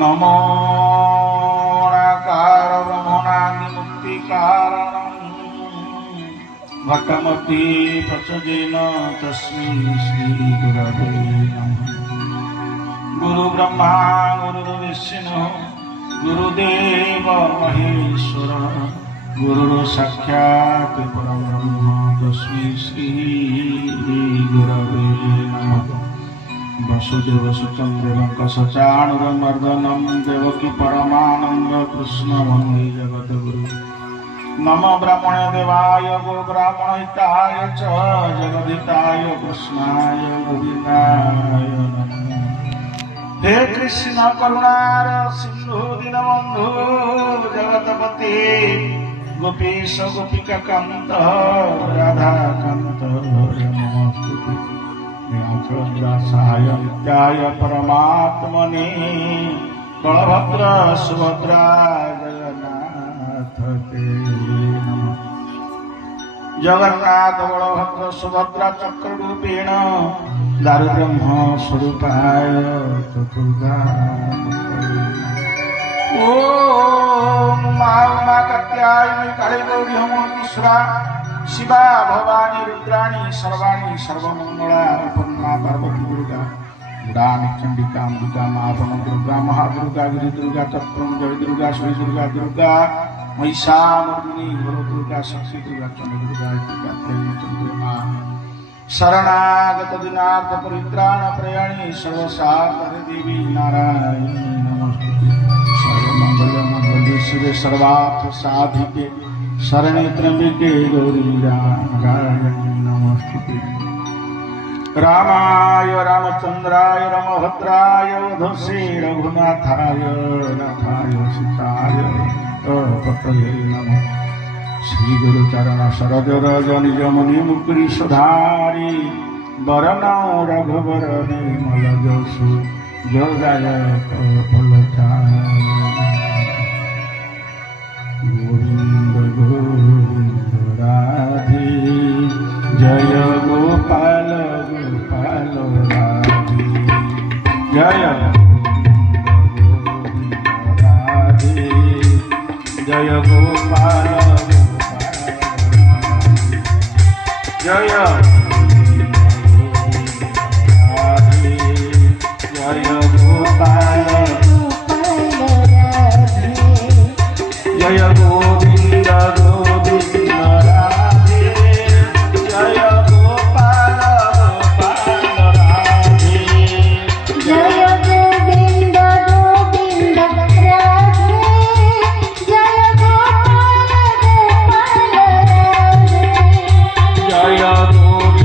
नमो नाकार ब्रह्मणादिमुक्तिकारणं घटमपि प्रचोदेन तस्मै श्रीगुरवे नमः। गुरुब्रह्मा गुरुर्विष्णु गुरुदेव महेश्वर गुरुर्साक्षात् परब्रह्म तस्मै श्रीगुरवे नमः। वसुदेव सुतं देवं सचाणूरमर्दनं देवकी परमानंद कृष्ण वन्दे जगद्गुरु। नमो ब्राह्मण देवाय गो ब्राह्मण हिताय च जगद्हिताय कृष्णाय गोविन्दाय नमः। हे कृष्ण करुणार सिंधु दीनबंधु जगतपते गोपीश गोपिका कांत राधा कांत नमस्ते। व्यासाय नित्याय परमात्मने बलभद्र सुभद्रा जगन्नाथ ते नमः। जगन्नाथ बलभद्र सुभद्रा चक्ररूपेण दारुब्रह्म स्वरूपाय ओम उमा कात्यायनी काली गौरी होमोतीश्वरा शिवा भवानी रुद्राणी सर्वाणी सर्वमंगला पूर्णा पार्वती दुर्गा उड़ानी चंडिका अंबिका महापन दुर्गा महादुर्गा गिरी दुर्गा चक्रम दुर्गा श्री दुर्गा दुर्गा महिषामर्दिनी गुरु दुर्गा शक्ति दुर्गा चंद्र दुर्गा चंद्रमा शरणागत दिनार्थ परित्राण प्रयाणी सर्वसाधन देवी नारायणी नमस्ते। सर्वमंगल मंगले शिवे सर्वार्थ साधिके शरणे त्र्यंबके गौरी नारायणी नमस्ते। रामाय रामचंद्राय रामभद्राय वधूसे रघुनाथाय नाथाय सीताय पतये नमः। श्री गुरु चरण शरद रज निज मुनि मुकुरी सुधारी वरनौ रघुवर निर्मल जसु जो दायक फल गोविंद गोविंद राधे जय गोपाल गोपाल राधे जय गोविंद राधे जय गोपाल जय राधे जय गोपाल जय गोविंद गोविंद राधे जय गोपाल गोपाल राधे जय गोविंद गोविंद राधे जय गोपाल गोपाल राधे जय गोविंद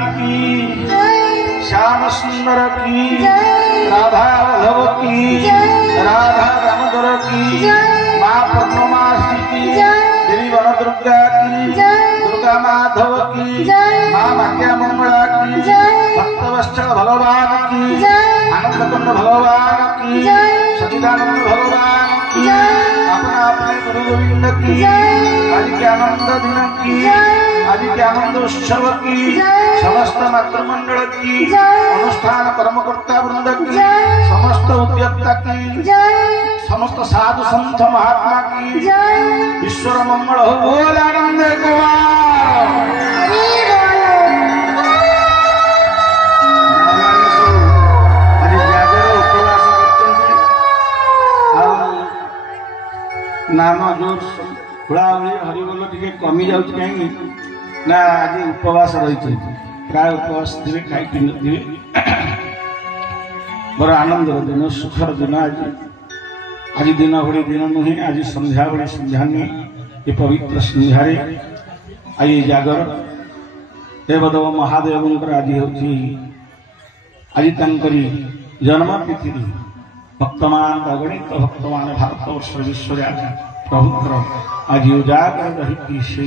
रानी की, जय श्याम सुंदर की, जय राधा वल्लभ की, जय राधा दामोदर की, जय माँ पूर्णमासी की, जय देवी वन दुर्गा की, जय दुर्गा माधव की, जय माँ भाग्य मंगला की, जय भक्तवत्सल भगवान की, जय आनंद कुंड भगवान की, जय सचिदानंद भगवान की, जय अपना अपने गुरु गोविंद की, जय आज के आनंद दिन की, जय आज के आनंद उत्सव की, जय समस्त मातृमंडल की, जय अनुष्ठान कर्मकर्ता वृंद की, जय समस्त उद्योक्ता की, जय समस्त साधु संत महात्मा की, जय ईश्वर मंगल हो, बोल आनंद कुमार। हरि बोलो भगवान सब आज जागर उपवास करछन्ति आ नाम जो हुड़ाहुड़ी हरिबोल टिके कमी जाउछि काहेकि ना आज उपवास रही प्राय उपवास थे खाई पी थे बड़ आनंदर दिन सुखर दिन आज दिन भली दिन नुहे आज संध्या भली संध्या नुहे ये पवित्र संध्यारे आज जागर देवदेव महादेव आज हूँ आज तंकरी जन्म तिथि भक्तमान अगणित भक्तमान भारतवर्ष विश्व आज प्रभुकर आज उजागर रही से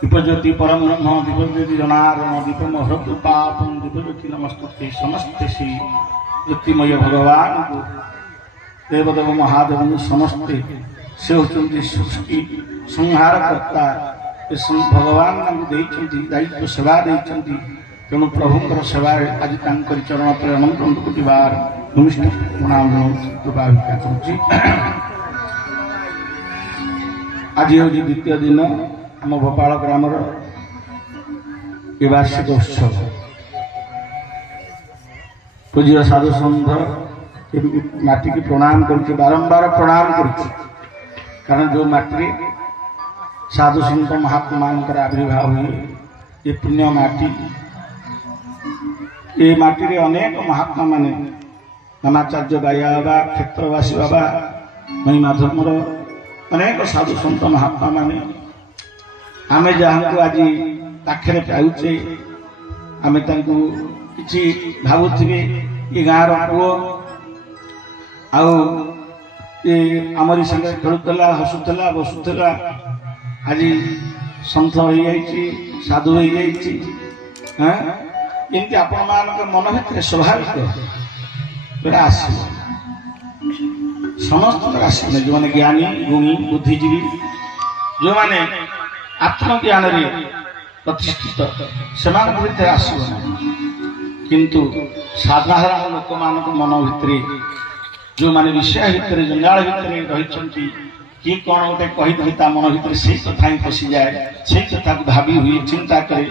दीपज्योति परम ब्रह्म दीपज्योति जनार्दन दीपम हृदय पापम दीपज्योति नमस्ते समस्ते श्री ज्योतिमय भगवान को देवदेव महादेव समस्ते से होती सृष्टि संहार करता भगवान दायित्व सेवा देती तेणु प्रभुंर सेवा आज चरण पर अनंत कोटि बार निमिष्ट प्रणाम कृपा भिक्षा करुच्ची। आज हूँ द्वितीय दिन आम भोपाल ग्रामर ये वार्षिक उत्सव पूज्य साधु संघ माटी की प्रणाम कर बारंबार प्रणाम कर कारण जो माटी साधु संत महात्मा आविर्भाव हुए ये पुण्य माटी ये माटी रे अनेक महात्मा माने नामाचार्य गाया बाबा क्षेत्रवासी बाबा महिमाधर्मर अनेक साधु संत महात्मा माने आमे जहाँ को आज पाखे पाऊचे आमे तांको किछि भावुथिबे ये गाँव पुओ आउ ये आमरी संगे खेलुला हसुला बसुला आज सन्थ हो साधु हो एमती आपण मान मन भितर स्वाभाविक आस समस्त आसने जो मैंने ज्ञानी गुणी बुद्धिजीवी जो मैंने आत्मज्ञान प्रतिष्ठित से भीतर आसब किंतु साधारण लोक मान मन भितर जो मैंने विषय भितर जंजाल भितर रही किए कौन गोटे कही मन भितर से कथा ही पशि जाए से कथा को भावी हुए चिंता करे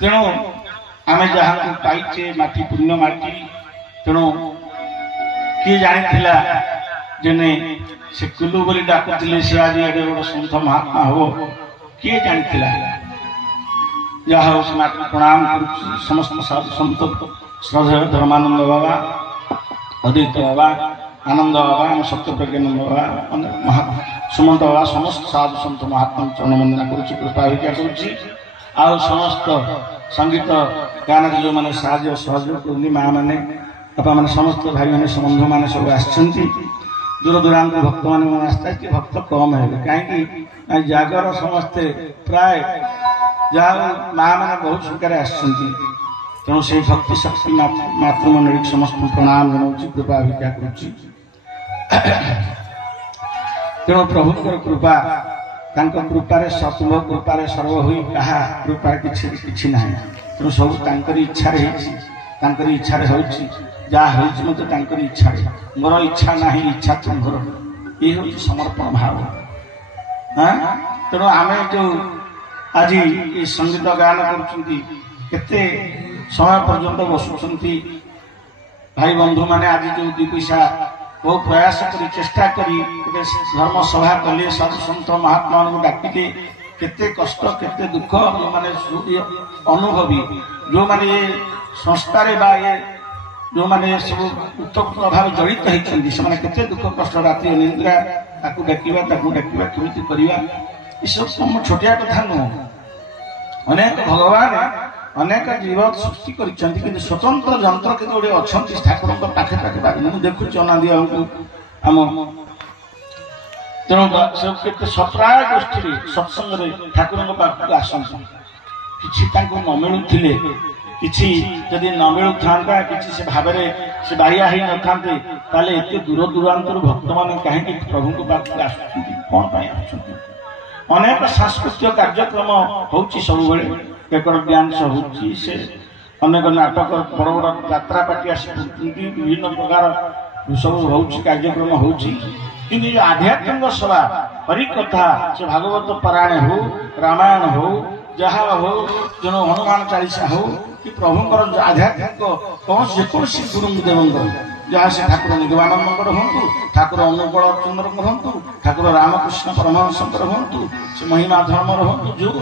तेणु आम जहाँ पाइचे माटी पुण्य माटी तेणु किए जानी जेने से कुलू बोली डाकुले से आज एडे बड़ सन्थ महात्मा हो किए जानी जहाँ से माटी प्रणाम कर समस्त साधु संत श्रद्धेय धर्मानंद बाबा अद्वैत बाबा आनंद बाबा सत्य प्रज्ञानंद बाबा सुमंत बाबा समस्त साधु संत महात्मा चरण वंदना करुच्ची कृपा भिक्षा करुच्ची आ समस्त संगीत गान जो मैंने साहय सहयोग करनी माँ मैंने बापा मैंने समस्त भाई मैंने बंधु मैंने सब आसछन्ति दूर दूरांत भक्त मैंने आस्ते आस्ते भक्त कम है कहीं जागर समस्ते प्राय जहाँ माँ मैंने बहुत संख्यार आसछन्ति तेणु से भक्ति शक्ति मातृमंडली समस्त प्रणाम जनाऊँ कृपा भिक्षा करुच्ची तेणु प्रभुंकर कृपा कृपारे सतुभ कृपारे सर्व हुई कहा कृपा किछि ना तेणु सब इच्छा इच्छा जहाँ मत इच्छा मोर इच्छा ना इच्छा तुम्हार ये हूँ समर्पण भाव तेणु आम जो आज ये संगीत गान करते समय पर्यंत बसुंट भाई बंधु मैंने आज जो दु पैसा बहुत प्रयास करी चेष्टा करी धर्म सभा कले साधु संत महात्मा को डाकिले केते कष्ट केते दुख जो माने अनुभवी जो माने ये संस्था बा ये जो माने सब उत्तप्त भाव जड़ित होती से केते दुख कष्ट राति निद्रा ताकू डाकिबा केमिति करिबा ये सब कम छोटिया कथा नुह अनेक भगवान ଅନେକ ଜୀବ ସୃଷ୍ଟି କରିଛନ୍ତି କିନ୍ତୁ ସ୍ୱତନ୍ତ୍ର ଯନ୍ତ୍ର କିନ୍ତୁ ଗୋଟେ ଅଛନ୍ତି ଠାକୁରଙ୍କ ପାଖେ ପାଖେ ମୁଁ ଦେଖୁଛି ଅନାଦି ବାବୁଙ୍କୁ ଆମ ତେଣୁ କେତେ ସପ୍ରାୟ ଗୋଷ୍ଠୀରେ ସତ୍ସଙ୍ଗରେ ଠାକୁରଙ୍କ ପାଖକୁ ଆସନ୍ତି କିଛି ତାଙ୍କୁ ନ ମିଳୁଥିଲେ କିଛି ଯଦି ନ ମିଳୁଥାନ୍ତା କିଛି ସେ ଭାବରେ ସେ ବାରିଆ ହେଇନଥାନ୍ତେ ତାହେଲେ ଏତେ ଦୂର ଦୂରାନ୍ତରୁ ଭକ୍ତମାନେ କାହିଁକି ପ୍ରଭୁଙ୍କ ପାଖକୁ ଆସୁଛନ୍ତି କଣ ପାଇଁ ଆସୁଛନ୍ତି ଅନେକ ସାଂସ୍କୃତିକ କାର୍ଯ୍ୟକ୍ରମ ହଉଛି ସବୁବେଳେ ରେକର୍ଡ ଡ୍ୟାନ୍ସ ହଉଛି ସେ ଅନେକ ନାଟକ ବଡ଼ ବଡ଼ ଯାତ୍ରା ପାର୍ଟି ଆସି ବିଭିନ୍ନ ପ୍ରକାର ସବୁ ହଉଛି କାର୍ଯ୍ୟକ୍ରମ ହଉଛି କିନ୍ତୁ ଏ ଆଧ୍ୟାତ୍ମିକ ସଭା ହରିକଥା ସେ ଭାଗବତ ପାରାୟଣ ହଉ ରାମାୟଣ ହଉ ଯାହା ହଉ ତେଣୁ ହନୁମାନ ଚାଳିଶା ହଉ କି ପ୍ରଭୁଙ୍କର ଆଧ୍ୟାତ୍ମିକ କୌଣସି ଯେକୌଣସି ଗୁରୁଦେବଙ୍କର ଯାହା ସେ ଠାକୁର ନିଗମାନନ୍ଦଙ୍କର ହୁଅନ୍ତୁ ଠାକୁର ଅନୁକୂଳ ଚନ୍ଦ୍ରଙ୍କର ହୁଅନ୍ତୁ ଠାକୁର ରାମକୃଷ୍ଣ ପରମହଂସଙ୍କର ହୁଅନ୍ତୁ ସେ ମହିମା ଧର୍ମର ହୁଅନ୍ତୁ ଯୋଉ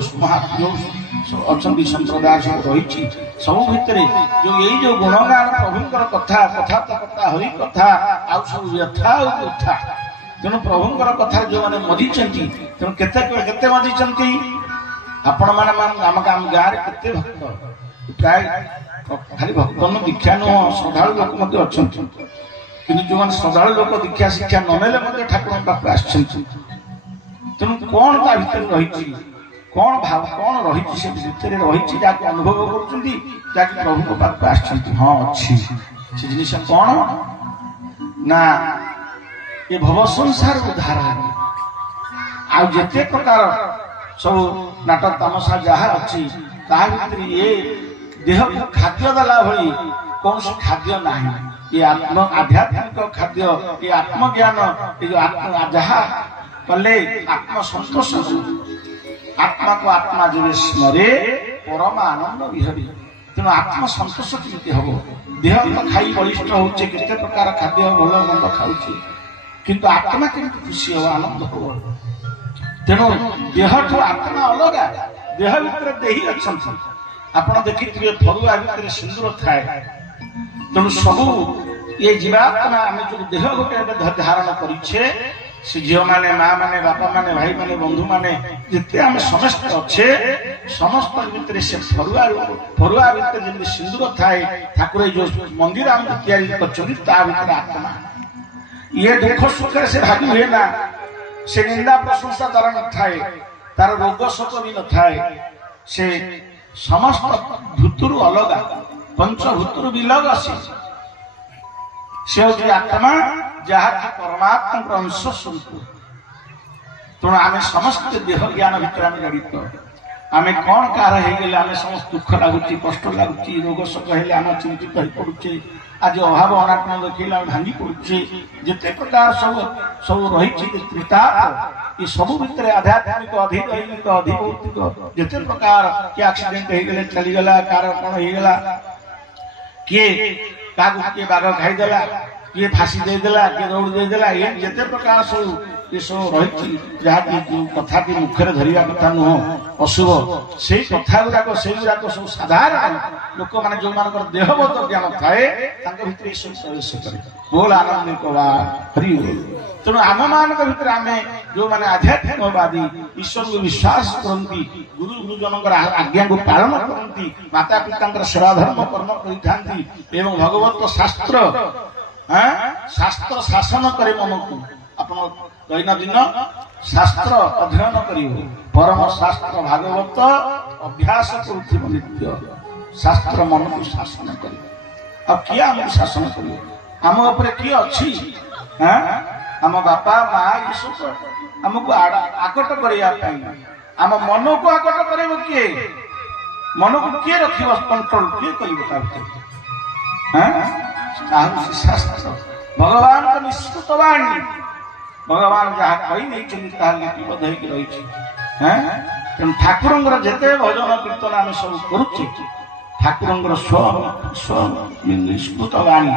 ଅଛନ୍ତି ସମ୍ପ୍ରଦାୟ ସବୁ ରହିଛି ସବୁ ଭିତରେ ଯୋଉ ଏଇ ଯୋଉ ଗୁଣଗାନ ପ୍ରଭୁଙ୍କର କଥା କଥାବାର୍ତ୍ତା ହରି କଥା ଆଉ ସବୁ ବ୍ୟଥା ଆଉ କଥା ତେଣୁ ପ୍ରଭୁଙ୍କର କଥାରେ ଯୋଉମାନେ ମରିଛନ୍ତି ତେଣୁ କେତେ କେତେ ମରିଛନ୍ତି ଆପଣ ମାନେ ଆମ ଗାଁରେ କେତେ ଭକ୍ତ ପ୍ରାୟ ଖାଲି ଭକ୍ତନ ଦୀକ୍ଷା ନୁହଁ ଶ୍ରଦ୍ଧାଳୁ ଲୋକ ମଧ୍ୟ ଅଛନ୍ତି କିନ୍ତୁ ଯୋଉମାନେ ଶ୍ରଦ୍ଧାଳୁ ଲୋକ ଦୀକ୍ଷା ଶିକ୍ଷା ନ ନେଲେ ମଧ୍ୟ ଠାକୁରଙ୍କ ପାଖକୁ ଆସିଛନ୍ତି ତେଣୁ କଣ ତା ଭିତରେ ରହିଛି କଣ ଭାବ କଣ ରହିଛି ସେ ଭିତରେ ରହିଛି ଯାହାକୁ ଅନୁଭବ କରୁଛନ୍ତି ଯାହାକି ପ୍ରଭୁଙ୍କ ପାଖକୁ ଆସିଛନ୍ତି ହଁ ଅଛି ସେ ଜିନିଷ କଣ ନା ଏ ଭବ ସଂସାର ଉଦ୍ଧାର ଆଉ ଯେତେ ପ୍ରକାର ସବୁ ନାଟକ ତାମସା ଯାହା ଅଛି ତାହା ଭିତରେ ଏ ଦେହକୁ ଖାଦ୍ୟ ଦେଲା ଭଳି କୌଣସି ଖାଦ୍ୟ ନାହିଁ ଏ ଆଧ୍ୟାତ୍ମିକ ଖାଦ୍ୟ ଏ ଆତ୍ମଜ୍ଞାନ ଏ ଯୋଉ ଯାହା କଲେ ଆତ୍ମସନ୍ତୋଷ ଆତ୍ମାକୁ ଆତ୍ମା ଯେବେ ସ୍ମରେ ପରମ ଆନନ୍ଦ ବିହରେ ତେଣୁ ଆତ୍ମସନ୍ତୋଷ କେମିତି ହବ ଦେହ ତ ଖାଇ ବଳିଷ୍ଠ ହଉଛି କେତେ ପ୍ରକାର ଖାଦ୍ୟ ଭଲ ମନ୍ଦ ଖାଉଛି କିନ୍ତୁ ଆତ୍ମା କେମିତି ଖୁସି ହବ ଆନନ୍ଦ ହବ ତେଣୁ ଦେହଠୁ ଆତ୍ମା ଅଲଗା ଦେହ ଭିତରେ ଦେହି ଅଛନ୍ତି ଆପଣ ଦେଖିଥିବେ ଫରୁଆ ଭିତରେ ସିନ୍ଦୁର ଥାଏ ତେଣୁ ସବୁ ଏ ଜୀବାତ୍ମା ଆମେ ଯୋଉ ଦେହ ଗୋଟେ ଏବେ ଧାରଣ କରିଛେ ସେ ଝିଅ ମାନେ ମା ମାନେ ବାପା ମାନେ ଭାଇ ମାନେ ବନ୍ଧୁ ମାନେ ଯେତେ ଆମେ ସମସ୍ତେ ଅଛେ ସମସ୍ତ ଭିତରେ ସେ ଫରୁଆ ଭିତରେ ଯେମିତି ସିନ୍ଦୁର ଥାଏ ଠାକୁର ଏଇ ଯୋଉ ମନ୍ଦିର ଆମକୁ ତିଆରି କରିଛନ୍ତି ତା ଭିତରେ ଆତ୍ମା ଇଏ ଦୁଃଖ ସୁଖରେ ସେ ଭାଗି ହୁଏ ନା ସେ ନିନ୍ଦା ପ୍ରଶଂସା ଦ୍ୱାରା ନଥାଏ ତାର ରୋଗ ଶୋକ ବି ନଥାଏ ସେ ସମସ୍ତ ଭୂତରୁ ଅଲଗା ପଞ୍ଚଭୂତରୁ ବିଲଗ ସେ ହଉଛି ଆତ୍ମା ଯାହାକି ପରମାତ୍ମାଙ୍କର ଅଂଶ ସ୍ୱରୂପ ତେଣୁ ଆମେ ସମସ୍ତେ ଦେହ ଜ୍ଞାନ ଭିତରେ ଆମେ ଜଡ଼ିତ ଆମେ କଣ କାହାର ହେଇଗଲେ ଆମେ ସମସ୍ତ ଦୁଃଖ ଲାଗୁଛି କଷ୍ଟ ଲାଗୁଛି ରୋଗ ଶୋକ ହେଲେ ଆମେ ଚିନ୍ତିତ ହେଇପଡୁଛେ ଆଜି ଅଭାବ ଅନାଟନ ଦେଖିଲେ ଆମେ ଭାଙ୍ଗି ପଡୁଛେ ଯେତେ ପ୍ରକାର ସବୁ ରହିଛି ଏ ସବୁ ଭିତରେ ଆଧ୍ୟାତ୍ମିକ ଅଧିଦୈନିକ ଅଧିଭୌତିକ ଯେତେ ପ୍ରକାର କିଏ ଆକ୍ସିଡେଣ୍ଟ ହେଇଗଲେ ଚାଲିଗଲା କାହାର କଣ ହେଇଗଲା କିଏ କାହାକୁ କିଏ ବାଘ ଖାଇଦେଲା କିଏ ଫାଶୀ ଦେଇଦେଲା କିଏ ଦୌଡ଼ି ଦେଇଦେଲା ଏ ଯେତେ ପ୍ରକାର ସବୁ ଏସବୁ ରହିଛି ଯାହାକି ଯୋଉ କଥାଟି ମୁଖରେ ଧରିବା କଥା ନୁହଁ ଅଶୁଭ ସେଇ କଥା ଗୁଡାକ ସେଇଗୁଡାକ ସବୁ ସାଧାରଣ ଲୋକମାନେ ଯୋଉମାନଙ୍କର ଦେହବୋଧ ଜ୍ଞାନ ଥାଏ ତାଙ୍କ ଭିତରେ ଏସବୁ ପ୍ରବେଶ କରେ ବୋଲ ଆନନ୍ଦିକ ବା ହରି ତେଣୁ ଆମମାନଙ୍କ ଭିତରେ ଆମେ ଯୋଉମାନେ ଆଧ୍ୟାତ୍ମିକବାଦୀ ଈଶ୍ୱରଙ୍କୁ ବିଶ୍ୱାସ କରନ୍ତି ଗୁରୁ ଗୁରୁଜନଙ୍କର ଆଜ୍ଞାକୁ ପାଳନ କରନ୍ତି ମାତା ପିତାଙ୍କର ସେବା ଧର୍ମ କର୍ମ କରିଥାନ୍ତି ଏବଂ ଭଗବତ ଶାସ୍ତ୍ର ଶାସ୍ତ୍ର ଶାସନ କରେ ମନକୁ ଆପଣ ଦୈନନ୍ଦିନ ଶାସ୍ତ୍ର ଅଧ୍ୟୟନ କରିବେ ପରମ ଶାସ୍ତ୍ର ଭାଗବତ ଅଭ୍ୟାସ କରୁଥିବ ନିତ୍ୟ ଶାସ୍ତ୍ର ମନକୁ ଶାସନ କରିବ ଆଉ କିଏ ଆମକୁ ଶାସନ କରିବ ଆମ ଉପରେ କିଏ ଅଛି ଆମ ବାପା ମା ଏସବୁ ଆମକୁ ଆକଟ କରିବା ପାଇଁ ଆମ ମନକୁ ଆକଟ କରିବ କିଏ ମନକୁ କିଏ ରଖିବ କଣ୍ଟ୍ରୋଲ କିଏ କରିବ ତା ଭିତରେ ଶାସ୍ତ୍ର ଭଗବାନଙ୍କ ନିଶ୍ଚିତ ବାଣୀ ଭଗବାନ ଯାହା କହି ନେଇଛନ୍ତି ତାହା ଲିପିବଦ୍ଧ ହେଇକି ରହିଛି ତେଣୁ ଠାକୁରଙ୍କର ଯେତେ ଭଜନ କୀର୍ତ୍ତନ ଆମେ ସବୁ କରୁଛେ ଠାକୁରଙ୍କର ନିଷ୍କୃତ ବାଣୀ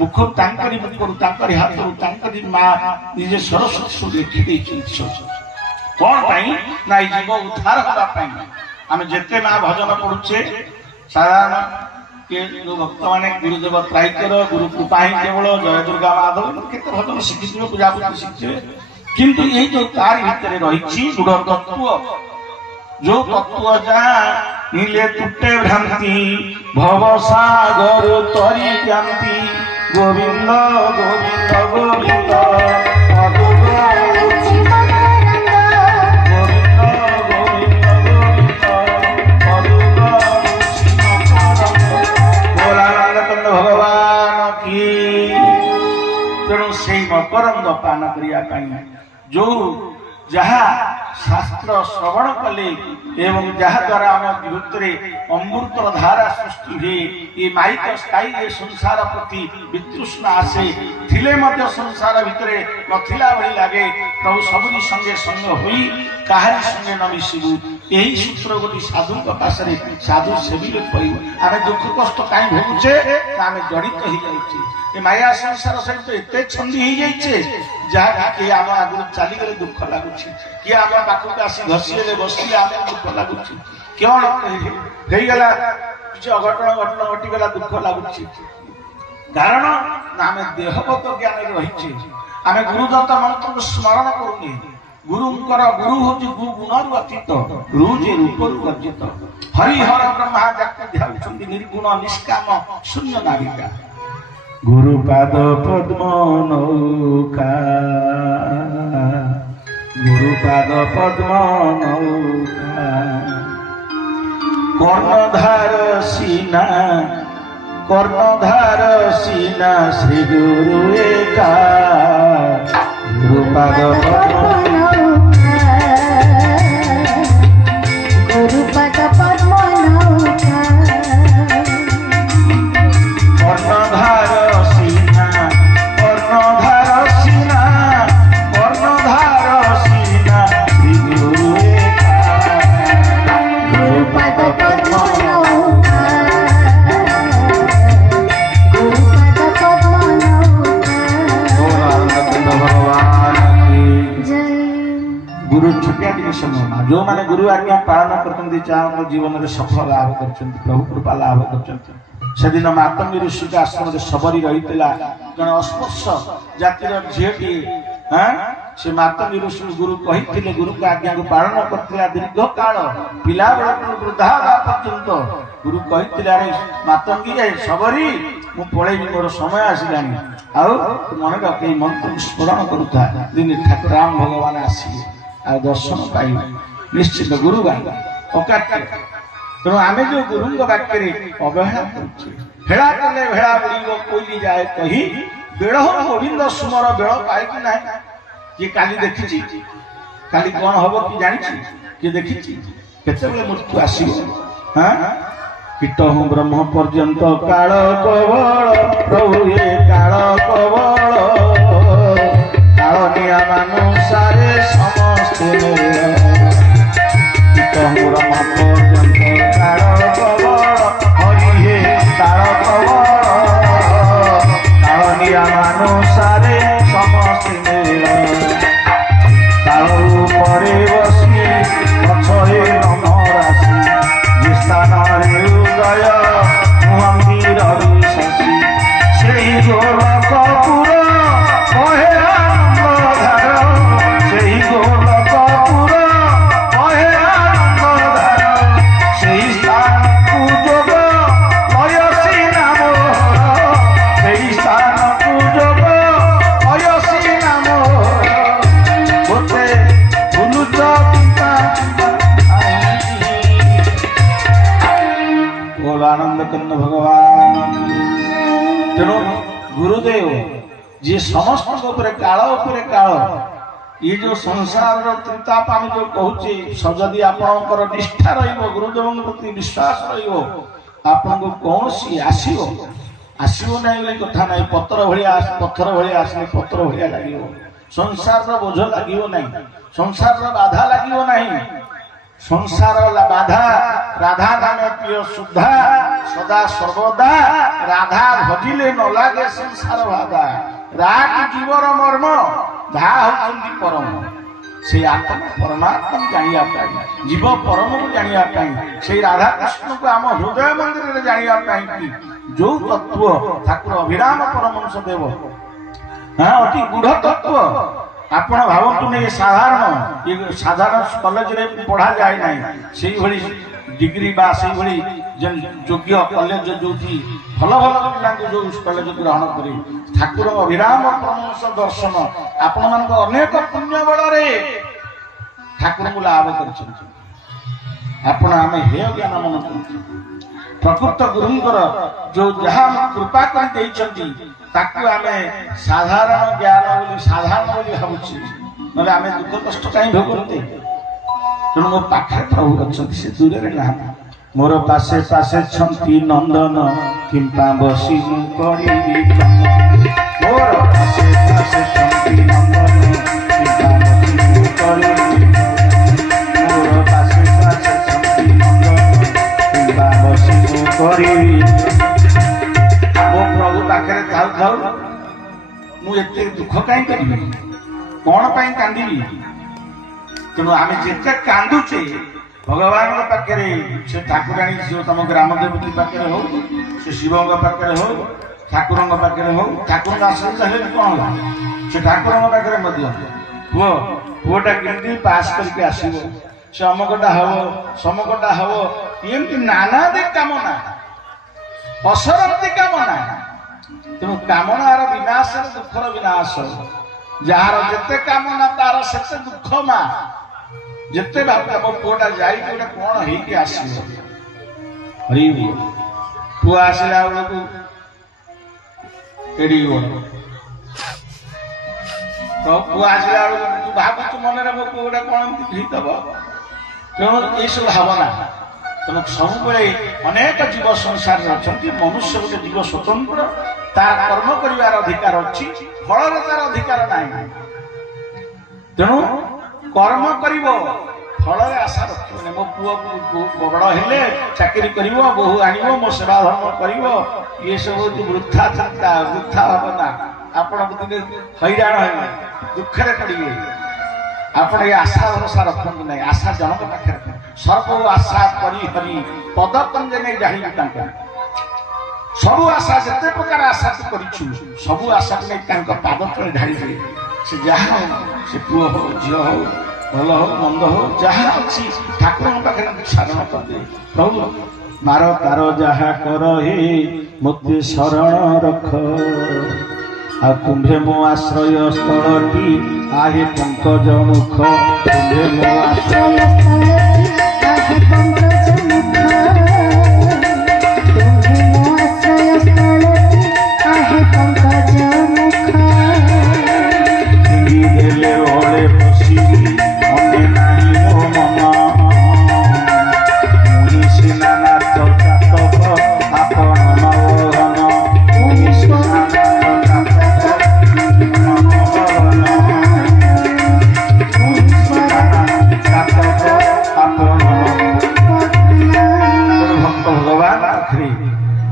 ମୁଖରୁ ତାଙ୍କରି ମୁଖରୁ ତାଙ୍କରି ହାତରୁ ତାଙ୍କରି ମା ନିଜେ ସରସ୍ୱତୀ ସବୁ ଲେଖିଦେଇଛନ୍ତି ସବୁ କଣ ପାଇଁ ନା ଏଇ ଜୀବ ଉଦ୍ଧାର ହେବା ପାଇଁ ଆମେ ଯେତେ ମା ଭଜନ ପଢୁଛେ ସାଧାରଣ ଯୋଉ ଭକ୍ତମାନେ ଗୁରୁଦେବ ତ୍ରାଇକର ଗୁରୁ କୃପା ହିଁ କେବଳ ଜୟ ଦୁର୍ଗା ମାଧବ କେତେ ଭଜନ ଶିଖିଥିବେ ପୂଜାପୂଜି ଶିଖିଥିବେ କିନ୍ତୁ ଏଇ ଯୋଉ ତାରି ଭିତରେ ରହିଛି ଦୃଢ ତତ୍ତ୍ୱ जो तत्व जानिले तुटे भ्रांति भव सागर तरी ज्ञाति गोविंद गोविंद गोविंद भगवान की तेणु से मकरंद पान करने जो जहा शास्त्र श्रवण कले एवं जहा द्वारा आम भितरे अमृतर धारा सृष्टि हुए ये माइक स्थायी ये संसार प्रति वितृष्णा आसे थिले मध्य संसार भितरे नथिला भली लागे प्रभु सबरी संगे संग होई काहारी संगे न मिसिबु यही सूत्र गोटी साधु पासरे साधु सेविले पई आमे दुख कष्ट काई भोगुचे आमे जड़ित हो जाइछे ए माया संसार सहित एते छंदी हो जाइछे जहा कि आम आगु चली गले दुख लागुछि कि आम पाखक आसी घसीले बसिले आमे दुख लागुछि क्यों हेई गला किछ अघटन घटन घटी गला दुख लागुछि कारण आमे देहगत ज्ञान रहिछे आमे गुरुदत्त मंत्र को स्मरण करूनी गुरुंकर गुरु होची गुण अतीत रुजे रूप वर्जित हरिहर ब्रह्मा जाक ध्यान निर्गुण निष्काम शून्य नाविका गुरुपाद पद्म नौका गुरुपाद पद्म नौका कर्णधार सीना श्री गुरु एका गुरुपाद पद्म गुरुपद पद्म नौका कर्णधार सीना श्री गुरु एका गुरुपद पद्म नौका गुरुपद पद्म नौका भगवान की जय। गुरु छुट्टिया टी समय जो माने गुरु आज्ञा पालन करते जीवन में सफल लाभ कर प्रभु कृपा लाभ कर सेदिन मातंगी ऋषि के आश्रम सबरी रही जन अस्पर्श जातिर झीटी से मातंगी ऋषि गुरु कही गुरु के आज्ञा को पालन करता दीर्घ काल पिला बेल वृद्धा पर्यंत गुरु कही अरे मातंगी सबरी मु पलैबी मोर समय आसला मन रख मंत्र स्मरण करुता दिन ठाकुर राम भगवान आसिए आ दर्शन पाइबा निश्चित गुरु अकाट्य तेणु आम जो गुरु वाक्य अवहेला करेला कले भेड़ा बुड़ कोई जाए कही बेड़ गोविंद सुमर बेड़ पाए कि ना किए काली देखी काली कौन हम कि जानी किए देखी केते मृत्यु आसो हाँ कीट हूँ ब्रह्म पर्यंत काल कवल प्रभु ये काल कवल काल निया मानुसारे समस्ते कीट हूँ ब्रह्म पर्यंत काल कवल हरि हे काल कवल काल निया मानुसारे समस्ते काल रूपरे बसी पछरे नम राशि जे स्थान उदय मुहंबीर शशि से गोलकपुर कहे आनंदधार से गोलकपुर कहे आनंदधार से स्थान पूजोग लयसी नाम से स्थान पूजोग लयसी नाम बोते बुलुच आनंद कन्न भगवान तेणु गुरुदेव जी समस्त काल ये जो संसार त्रिताप आम जो कहूचे जदि आपणकर निष्ठा रुदेव प्रति विश्वास आपको कौन सी आसो ना कथा ना पत्र भाया पत्थर भाया आसने पत्र भाया लगे संसार बोझ लगे ना संसार बाधा लगे ना संसार बाधा राधा नाम प्रिय शुद्धा सदा सर्वदा राधा भजिले न लगे संसार बाधा राग जीवर मर्म धा होती परम से आत्मा परमात्मा जाना जीव परम को जाना से राधा कृष्ण को आम हृदय मंदिर में जाना जो तत्व ठाकुर अभिराम परमंश देव हाँ अति गूढ़ तत्व ଆପଣ ଭାବନ୍ତୁ ନାହିଁ ସାଧାରଣ କଲେଜରେ ପଢା ଯାଏ ନାହିଁ ସେଇଭଳି ডিগ্রি বা সেইভাবে যে যোগ্য কলেজ যোଉଠି ଭଲ ଭଲ ପିଲାଙ୍କୁ ଯୋଉ କଲେଜ ଗ୍ରହଣ କରି ଠାକୁର ଅଭିରାମ ପରମହଂସ ଦର୍ଶନ ଆପଣମାନଙ୍କ ଅନେକ ପୁଣ୍ୟ ବଳରେ ଠାକୁରଙ୍କୁ ଲାଭ କରିଛନ୍ତି। ଆପଣ ଆମେ ହେୟ ଜ୍ଞାନ ମନ କରୁଛୁ ପ୍ରକୃତ ଗୁରୁଙ୍କର ଯୋଉ ଯାହା କୃପା କରି ଦେଇଛନ୍ତି ତାକୁ ଆମେ ସାଧାରଣ ଜ୍ଞାନ ବୋଲି ସାଧାରଣ ବୋଲି ଭାବୁଛୁ ନହେଲେ ଆମେ ଦୁଃଖ କଷ୍ଟ କାହିଁ ଭୋଗନ୍ତି। ତେଣୁ ମୋ ପାଖରେ ପ୍ରଭୁ ଅଛନ୍ତି ସେ ଦୂରରେ ନାହାନ୍ତି। ମୋର ପାଶେ ପାଶେ ଛନ୍ତି ନନ୍ଦନ କିମ୍ପା ବସି ମୁଁ କରିବି ମୋର ପାଶେ ପାଶେ ଛନ୍ତି ନନ୍ଦନ କିମ୍ପା ବସି ମୁଁ କରିବି ମୋର ପାଶେ ପାଶେ ଛନ୍ତି ନନ୍ଦନ କିମ୍ପା ବସି ମୁଁ କରିବି। ମୋ ପ୍ରଭୁ ପାଖରେ ଥାଉ ଥାଉ ମୁଁ ଏତେ ଦୁଃଖ କାହିଁ କରିବି କଣ ପାଇଁ କାନ୍ଦିବି। ତେଣୁ ଆମେ ଯେତେ କାନ୍ଦୁଛେ ଭଗବାନଙ୍କ ପାଖରେ ସେ ଠାକୁରାଣୀ ଝିଅ ତମ ଗ୍ରାମ ଦେବତୀ ପାଖରେ ହଉ ସେ ଶିବଙ୍କ ପାଖରେ ହଉ ଠାକୁରଙ୍କ ପାଖରେ ହଉ ଠାକୁରଙ୍କ ଆଶୀର୍ବାଦ ହେଲେ କଣ ହେଲା ସେ ଠାକୁରଙ୍କ ପାଖରେ ମଧ୍ୟ ପୁଅଟା କେମିତି ପାସ୍ କରିକି ଆସିବ ସେ ଅମକଟା ହବ ସମକଟା ହବ ଏମିତି ନାନାଦି କାମନା ଅସରନ୍ତି କାମନା। ତେଣୁ କାମନାର ବିନାଶର ଦୁଃଖର ବିନାଶ ଯାହାର ଯେତେ କାମନା ତାର ସେତେ ଦୁଃଖ ମା। ଯେତେ ଭାବେ ଆମ ପୁଅଟା ଯାଇକି ଗୋଟେ କଣ ହେଇକି ଆସିବ ହରି ପୁଅ ଆସିଲା ବେଳକୁ ଏଡି ପୁଅ ଆସିଲା ବେଳକୁ ତୁ ଭାବୁଛୁ ମନରେ ମୋ ପୁଅ ଗୋଟେ କଣ ଏମିତି ହେଇଥିବ। ତେଣୁ ଏଇସବୁ ଭାବନା ତେଣୁ ସବୁବେଳେ ଅନେକ ଜୀବ ସଂସାରରେ ଅଛନ୍ତି। ମନୁଷ୍ୟ ଗୋଟେ ଜୀବ ସ୍ୱତନ୍ତ୍ର ତାର କର୍ମ କରିବାର ଅଧିକାର ଅଛି ଫଳରେ ତାର ଅଧିକାର ନାହିଁ। ତେଣୁ କର୍ମ କରିବ ଫଳରେ ଆଶା ରଖିବନି ମୋ ପୁଅ ବଡ ହେଲେ ଚାକିରି କରିବ ବୋହୂ ଆଣିବ ମୋ ସେବା ଧର୍ମ କରିବ ଇଏ ସବୁ ବୃଥା ଚିନ୍ତା ବୃଥା ଭାବନା ଆପଣଙ୍କୁ ଦିନେ ହଇରାଣ ହେବେ ଦୁଃଖରେ ପଡିବେ। ଆପଣ ଏ ଆଶା ଭରସା ରଖନ୍ତୁ ନାହିଁ। ଆଶା ଜଣଙ୍କ ପାଖରେ ସର୍ବ ଆଶା କରି ହରି ପଦ କଞ୍ଜେ ନେଇ ଜାଣିବି ତାଙ୍କ ସବୁ ଆଶା ଯେତେ ପ୍ରକାର ଆଶା ତୁ କରିଛୁ ସବୁ ଆଶାକୁ ନେଇ ତାଙ୍କ ପାଦ ତଳେ ଢାଳିଦେବେ। ସେ ଯାହା ହଉ ସେ ପୁଅ ହଉ ଝିଅ ହଉ ଭଲ ହଉ ମନ୍ଦ ହଉ ଯାହା ଅଛି ଠାକୁରଙ୍କ ପାଖରେ ସାରଣ କରିଦେ। ପ୍ରଭୁ ମାର ତାର ଯାହା କର ହେ ମୋତେ ଶରଣ ରଖ ଆଉ ତୁମ୍ଭେ ମୋ ଆଶ୍ରୟ ସ୍ଥଳଟି ଆହେ ପଙ୍କଜ ମୁଖ ତୁମ୍ଭେ ମୋ ଆଶ୍ରୟ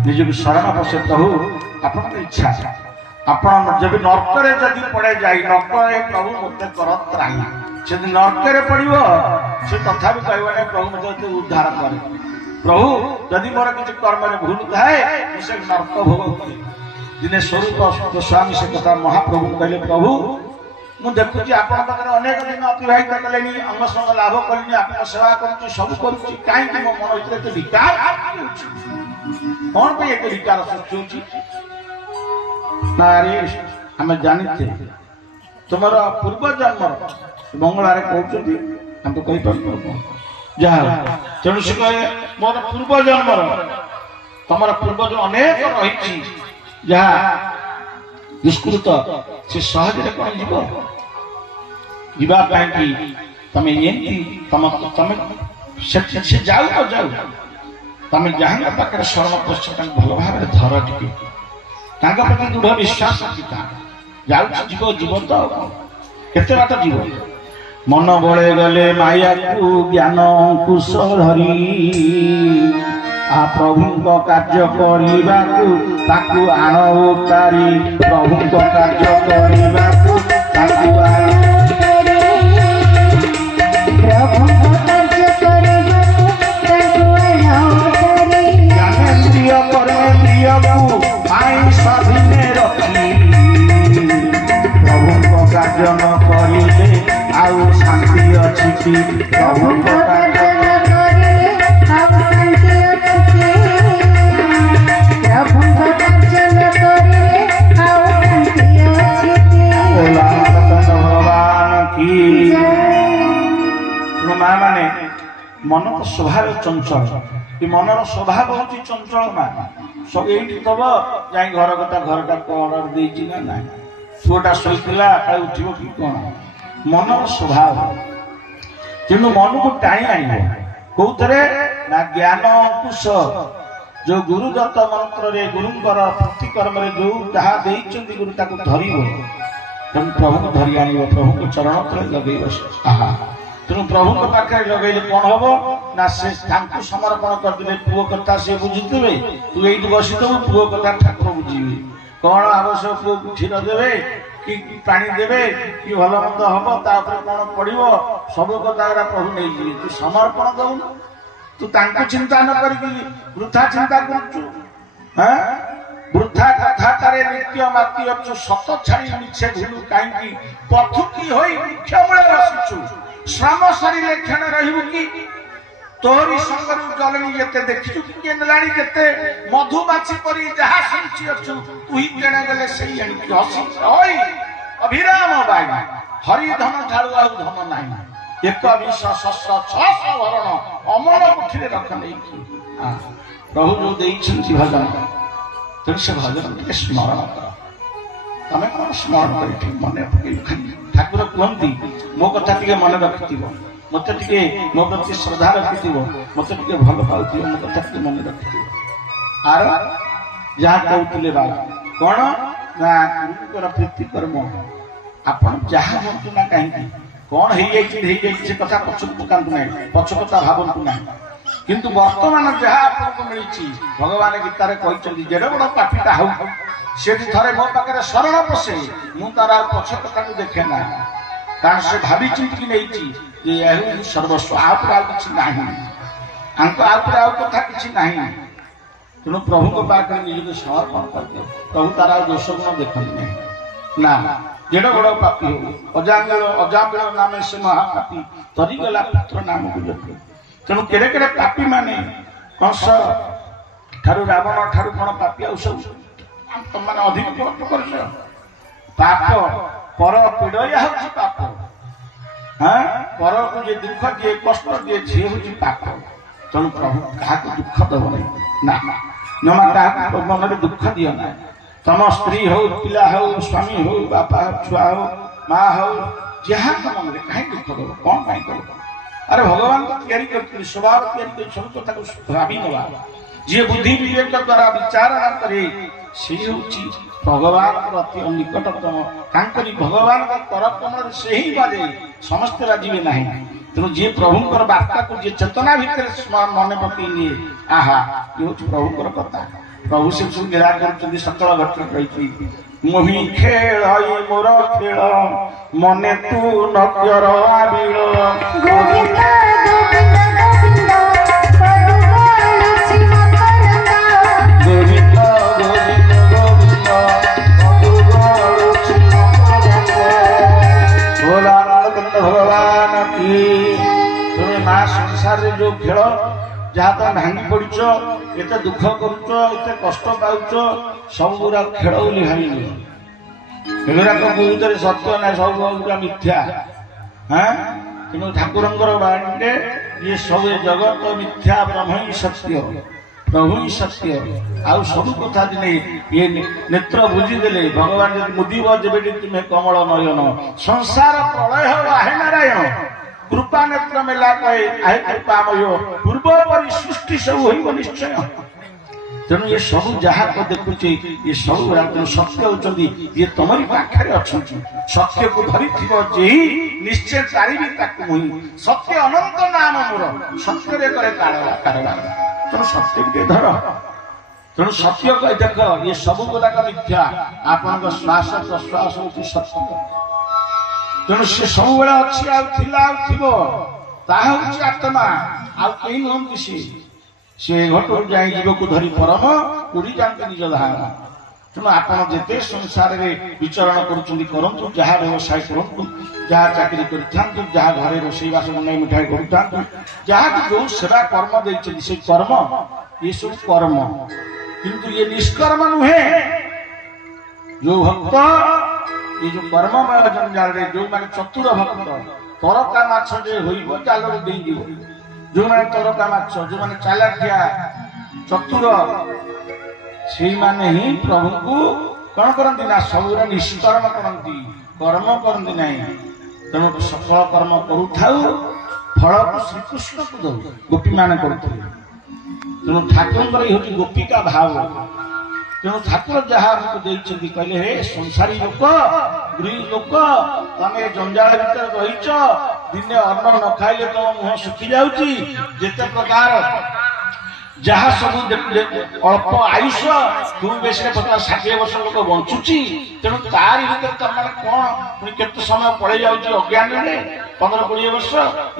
ନିଜକୁ ଶରଣ ବସେ ପ୍ରଭୁ ଆପଣଙ୍କ ଇଚ୍ଛା ଆପଣ ଯଦି ନର୍କରେ ଯଦି ପଡେ ଯାଇ ନର୍କରେ ପ୍ରଭୁ ମୋତେ କର ତ୍ରାହି ଯଦି ନର୍କରେ ପଡିବ ସେ ତଥାପି କହିବ ନାହିଁ ପ୍ରଭୁ ମୋତେ ଉଦ୍ଧାର କରେ। ପ୍ରଭୁ ଯଦି ମୋର କିଛି କର୍ମରେ ଭୁଲ ଥାଏ ମୁଁ ସେ ନର୍କ ଭୋଗ କରେ। ଦିନେ ସ୍ୱରୂପ ସ୍ୱାମୀ ସେ କଥା ମହାପ୍ରଭୁ କହିଲେ ପ୍ରଭୁ ମୁଁ ଦେଖୁଛି ଆପଣଙ୍କ ପାଖରେ ଅନେକ ଦିନ ଅତିବାହିତ କଲେଣି ଅଙ୍ଗସଙ୍ଗ ଲାଭ କଲିଣି ଆପଣଙ୍କ ସେବା କରୁଛି ସବୁ କରୁଛି କାହିଁକି ମୋ ମନ ଭିତରେ ଏତେ ବିକାର ହେଉଛି କଣ ପାଇଁ ଏତେ ବିକାର ସୃଷ୍ଟି ହଉଛି। ନାରେ ଆମେ ଜାଣିଛେ ତୁମର ପୂର୍ବ ଜନ୍ମର ମଙ୍ଗଳାରେ କହୁଛନ୍ତି ଆମେ ତ କହିପାରୁଛୁ ଯାହା ତେଣୁ ସେ କହେ ମୋର ପୂର୍ବ ଜନ୍ମର ତମର ପୂର୍ବ ଅନେକ ରହିଛି ଯାହା ଦୁଷ୍କୃତ ସେ ସହଜରେ କଣ ଯିବ ଯିବା ପାଇଁକି ତମେ ଏମିତି ତମେ ସେ ଯାଉ ନ ଯାଉ ତମେ ଯାହାଙ୍କ ପାଖରେ ଶରଣ ପଶ ତାଙ୍କୁ ଭଲ ଭାବରେ ଧର ଟିକେ ତାଙ୍କ ପ୍ରତି ଦୃଢ ବିଶ୍ୱାସ ରଖିଥା ଯାଉଛି ଯିବ ଯିବ ତ କେତେ ବାଟ ଯିବ ମନ ବଳେ ଗଲେ ମାୟାକୁ ଜ୍ଞାନ ଅଙ୍କୁଶ ଧରି ପ୍ରଭୁଙ୍କ କାର୍ଯ୍ୟ କରିବାକୁ ତାକୁ ଆଣ ଉତାରି ପ୍ରଭୁଙ୍କ କାର୍ଯ୍ୟ କରିବାକୁ ତାକୁ ଆଣ ଜ୍ଞାନେନ୍ଦ୍ରିୟ କର୍ମେନ୍ଦ୍ରିୟକୁ ଆଇନ ସ୍ୱାଧୀନେ ରଖି ପ୍ରଭୁଙ୍କ କାର୍ଯ୍ୟ ନ କରି ସ୍ୱଭାବ ଚଞ୍ଚଳ ଏ ମନର ସ୍ୱଭାବ ହଉଛି ଚଞ୍ଚଳ ମା ସବୁ ଏଇଠି ଦବ ଯାଇ ଘରଟା କଣ ଦେଇଛି ନା ନାହିଁ ପୁଅଟା ଶୋଇଥିଲା ଆଉ ଉଠିବ କି କଣ ମନର ସ୍ୱଭାବ ତେଣୁ ମନକୁ ଟାଣି ଆଣିବ କୋଉଥିରେ ନା ଜ୍ଞାନ ଅଙ୍କୁଶ ଯୋଉ ଗୁରୁଦତ୍ତ ମନ୍ତ୍ରରେ ଗୁରୁଙ୍କର ଭକ୍ତି କର୍ମରେ ଯୋଉ ଯାହା ଦେଇଛନ୍ତି ଗୁରୁ ତାକୁ ଧରିବ ତେଣୁ ପ୍ରଭୁଙ୍କୁ ଧରି ଆଣିବ ପ୍ରଭୁଙ୍କ ଚରଣ ତଳେ ଲଗେଇବ ଆହା ତେଣୁ ପ୍ରଭୁଙ୍କ ପାଖରେ ଲଗେଇଲେ କଣ ହବ ନା ସେ ତାଙ୍କୁ ସମର୍ପଣ କରିଦେଲେ ପୁଅ କଥା ସେ ବୁଝିଦେବେ ତୁ ଏଇଠି ବସିଥିବୁ ପୁଅ କଥା ଠାକୁର ବୁଝିବେ କଣ ଆବଶ୍ୟକ ପୁଅକୁ କ୍ଷୀର ଦେବେ କି ପାଣି ଦେବେ କି ଭଲ ମନ୍ଦ ହବ ତାପରେ କଣ ପଡିବ ସବୁ କଥା ପ୍ରଭୁ ନେଇଯିବେ ତୁ ସମର୍ପଣ ଦଉନୁ ତୁ ତାଙ୍କୁ ଚିନ୍ତା ନ କରିକି ବୃଥା ଚିନ୍ତା କରୁଛୁ ବୃଥା କଥାଟାରେ ନିତ୍ୟ ମାତି ଅଛୁ ସତ ଛାଡ଼ି ମିଛେ ଭୁଲୁ କାହିଁକି ପଥୁକି ହୋଇ ବୃକ୍ଷ ମୂଳେ ବସିଛୁ ଶ୍ରମ ସରିଲେ କ୍ଷଣ ରହିବୁ କି ତୋରି ସଙ୍ଗରୁ ଜଲଣି ଯେତେ ଦେଖିଛୁ କି ନେଲାଣି କେତେ ମଧୁମାଛି ପରି ଯାହା ଶୁଣିଛି ଅଛୁ ତୁହି କେଣେ ଗଲେ ସେଇ ଆଣିକି ହସି ହୋଇ ଅଭିରାମ ବାଇ ହରିଧନ ଠାରୁ ଆଉ ଧନ ନାହିଁ ଏକ ବିଷ ଶସ୍ତ୍ର 600 ଭରଣ ଅମଳ ମୁଠିରେ ରଖ ନେଇକି ପ୍ରଭୁ ଯୋଉ ଦେଇଛନ୍ତି ଭଜନ ତେଣୁ ସେ ଭଜନ ଟିକେ ସ୍ମରଣ କର ତମେ କଣ ସ୍ମରଣ କରି ଠିକ ମନେ ପକେଇବ ଠାକୁର କୁହନ୍ତି ମୋ କଥା ଟିକେ ମନେ ରଖିଥିବ ମତେ ଟିକେ ମୋ ପ୍ରତି ଶ୍ରଦ୍ଧା ରଖିଥିବ ମତେ ଟିକେ ଭଲ ପାଉଥିବ ମୋ କଥା ଟିକେ ମନେ ରଖିଥିବ ଆର ଯାହା କହୁଥିଲେ ବାବା କଣ ନା ଗୁରୁଙ୍କର ପ୍ରୀତି କର୍ମ ଆପଣ ଯାହା ହୁଅନ୍ତୁ ନା କାହିଁକି କଣ ହେଇଯାଇଛି ସେ କଥା ପଛକୁ ପକାନ୍ତୁ ନାହିଁ ପଛ କଥା ଭାବନ୍ତୁ ନାହିଁ କିନ୍ତୁ ବର୍ତ୍ତମାନ ଯାହା ଆପଣଙ୍କୁ ମିଳିଛି ଭଗବାନ ଗୀତାରେ କହିଛନ୍ତି ଯେଡ଼େ ବଡ଼ ପାପୀଟା ହଉ ସେଠି ଥରେ ମୋ ପାଖରେ ଶରଣ ପଶେ ମୁଁ ତାର ଆଉ ପଛ କଥାକୁ ଦେଖେ ନା କାରଣ ସେ ଭାବି ଚିନ୍ତିକି ନେଇଛି ଯେ ସର୍ବସ୍ୱ ଆଉ ଉପରେ ଆଉ କିଛି ନାହିଁ ଆଙ୍କ ଆଉ ଉପରେ ଆଉ କଥା କିଛି ନାହିଁ ତେଣୁ ପ୍ରଭୁଙ୍କ ପାଖରେ ନିଜକୁ ସମର୍ପଣ କରିଦିଅ ପ୍ରଭୁ ତାର ଆଉ ଦୋଷ ଗୁଣ ଦେଖନ୍ତି ନାହିଁ ନା ଯେଡ଼େ ବଡ଼ ପାପୀ ହଉ ଅଜାମିଳ ନାମେ ସେ ମହାପାପୀ ତରିଗଲା ପୁତ୍ର ନାମକୁ ଜପି ତେଣୁ କେଡ଼େ କେଡ଼େ ପାପୀ ମାନେ କଂସ ଠାରୁ ରାବଣ ଠାରୁ କଣ ପାପୀ ଆଉ ସବୁ ତମମାନେ ଅଧିକ ପାପ କରୁଛ ପାପ ପର ପୀଡ଼ୟା ହଉଛି ପାପ ପରକୁ ଯିଏ ଦୁଃଖ ଦିଏ କଷ୍ଟ ଦିଏ ସିଏ ହଉଛି ପାପ ତେଣୁ ପ୍ରଭୁ କାହାକୁ ଦୁଃଖ ଦବ ନାହିଁ ନା ଜମା କାହାକୁ ମନରେ ଦୁଃଖ ଦିଅ ନାହିଁ ତମ ସ୍ତ୍ରୀ ହଉ ପିଲା ହଉ ସ୍ୱାମୀ ହଉ ବାପା ଛୁଆ ହଉ ମା ହଉ ଯାହା ମନରେ କାହିଁ ଦୁଃଖ ଦବ କଣ ପାଇଁ ଦବ ଆରେ ଭଗବାନ ତ ତିଆରି କରିଥିଲେ ସ୍ୱଭାବ ତିଆରି କରି ସବୁ କଥାକୁ ଭାବି ନେବା ଯିଏ ବୁଦ୍ଧି ବିବେକ ଦ୍ୱାରା ବିଚାର କରେ ସେ ହେଉଛି ଭଗବାନଙ୍କର ଅତି ନିକଟତମ ତାଙ୍କରି ଭଗବାନଙ୍କ କରକମଳରେ ସେହି ବାଜେ ସମସ୍ତେ ବାଜିବେ ନାହିଁ ତେଣୁ ଯିଏ ପ୍ରଭୁଙ୍କର ବାର୍ତ୍ତାକୁ ଯିଏ ଚେତନା ଭିତରେ ମନେ ପକେଇ ନିଏ ଆହା ଇଏ ହେଉଛି ପ୍ରଭୁଙ୍କର କଥା ପ୍ରଭୁ ସେ ସବୁ ନିରା କରୁଛନ୍ତି ସକଳ ଘଟଣା କହିଛି ମୋହି ଖେଳ ମୋର ଖେଳ ମନେ ତୁ ନବ୍ୟର ଆବିଳ ଗୋବିନ୍ଦ ଗୋବିନ୍ଦ ଗୋବିନ୍ଦ ପଦୁଗଳୁଛି ମକରନ୍ଦ ଗୋବିନ୍ଦ ଗୋବିନ୍ଦ ଗୋବିନ୍ଦ ପଦୁଗଳୁଛି ମକରନ୍ଦ ଭୋଲାନନ୍ଦ ଭଗବାନ କି ତୁମେ ମା ସଂସାରରେ ଯୋଉ ଖେଳ ଯାହା ତ ଭାଙ୍ଗି ପଡିଛ ଏତେ ଦୁଃଖ କରୁଛ ଏତେ କଷ୍ଟ ପାଉଛ ସବୁ ଗୁଡା ଖେଳ ବୋଲି ଭାବିନି ଏଗୁଡାକ ଭିତରେ ସତ୍ୟ ନାହିଁ ସବୁ ଗୁଡା ମିଥ୍ୟା କିନ୍ତୁ ଠାକୁରଙ୍କର ବାଣୀରେ ଇଏ ସବୁ ଜଗତ ମିଥ୍ୟା ବ୍ରହ୍ମ ହିଁ ସତ୍ୟ ପ୍ରଭୁ ହିଁ ସତ୍ୟ ଆଉ ସବୁ କଥା ଦିନେ ଇଏ ନେତ୍ର ବୁଝିଦେଲେ ଭଗବାନ ଯଦି ମୁଦିବ ଯେବେଠି ତୁମେ କମଳ ନୟନ ସଂସାର ପ୍ରଳୟ ଆହେ ନାରାୟଣ କୃପା ନେତ୍ର ମେଲା କହେ ଆହେ କୃପାମୟ ପୂର୍ବ ପରି ସୃଷ୍ଟି ସବୁ ହୋଇବ ନିଶ୍ଚୟ ତେଣୁ ଏ ସବୁ ଯାହା ଦେଖୁଛି ଏ ସବୁ ସତ୍ୟ ହେଉଛନ୍ତି ଇଏ ତମରି ପାଖରେ ଅଛନ୍ତି ସତ୍ୟକୁ ଧରିଥିବ ଯେହି ନିଶ୍ଚୟ ପାରିବି ତାକୁ ମୁହିଁ ସତ୍ୟ ଅନନ୍ତ ନାମ ମୋର ସତ୍ୟରେ କରେ କାରବାର ତେଣୁ ସତ୍ୟକୁ ଟିକେ ଧର ତେଣୁ ସତ୍ୟ ଦେଖ ଏ ସବୁ ଗୁଡାକ ମିଥ୍ୟା ଆପଣଙ୍କ ଶ୍ୱାସ ପ୍ରଶ୍ୱାସ ହେଉଛି ସତ୍ୟ ତେଣୁ ସେ ସବୁବେଳେ ଅଛି ଆଉ ଥିଲା ଆଉ ଥିବ ତାହା ହେଉଛି ଆତ୍ମା ଆଉ କେହି ନୁହନ୍ତି ସେ ଘଟକୁ ଯାଇ ଜୀବକୁ ଧରି ପରମ ପୁରୀ ଯାଆନ୍ତି ନିଜ ଧାମ ତେଣୁ ଆପଣ ଯେତେ ସଂସାରରେ ବିଚରଣ କରୁଛନ୍ତି କରନ୍ତୁ ଯାହା ବ୍ୟବସାୟ କରନ୍ତୁ ଯାହା ଚାକିରି କରିଥାନ୍ତୁ ଯାହା ଘରେ ରୋଷେଇବାସ ବନାଇ ମିଠାଇ କରୁଥାନ୍ତୁ ଯାହାକୁ ଯୋଉ ସେବା କର୍ମ ଦେଇଛନ୍ତି ସେ କର୍ମ ଏସବୁ କର୍ମ କିନ୍ତୁ ଇଏ ନିଷ୍କର୍ମ ନୁହେଁ ଯୋଉ ଭକ୍ତ ये जो कर्ममय जंजाल रे जो माने चतुर भक्त तरका माछ जे होइबो जालरे देई दिबो ଯେଉଁମାନେ ତରକା ମାଛ, ଯେଉଁମାନେ ଚାଲାଖିଆ ଚତୁର, ସେଇମାନେ ହିଁ ପ୍ରଭୁଙ୍କୁ କଣ କରନ୍ତି ନା ସବୁର ନିଷ୍କର୍ମ କରନ୍ତି, କର୍ମ କରନ୍ତି ନାହିଁ। ତେଣୁ ସକଳ କର୍ମ କରୁଥାଉ, ଫଳକୁ ଶ୍ରୀକୃଷ୍ଣକୁ ଦଉ, ଗୋପୀମାନେ କରୁଥିଲେ। ତେଣୁ ଠାକୁରଙ୍କର ଏ ହେଉଛି ଗୋପିକା ଭାବ। ତେଣୁ ଠାକୁର ଯାହା ଆମକୁ ଦେଇଛନ୍ତି, କହିଲେ ହେ ସଂସାରୀ ଲୋକ, ଗୃହୀ ଲୋକ, ତମେ ଜଞ୍ଜାଳ ଭିତରେ ରହିଛ, ଦିନେ ଅନ୍ନ ନ ଖାଇଲେ ତମ ମୁହଁ ଶୁଖି ଯାଉଛି, ଯେତେ ପ୍ରକାର ଯାହା ସବୁ ଅଳ୍ପ ଆୟୁଷ, ଖୁବ୍ ବେଶୀରେ 50-60 ବର୍ଷ ଲୋକ ବଞ୍ଚୁଛି। ତେଣୁ ତାରି ଭିତରେ ତମାନେ କଣ ପୁଣି କେତେ ସମୟ ପଳେଇ ଯାଉଛି ଅଜ୍ଞାନରେ, 15-20 ବର୍ଷ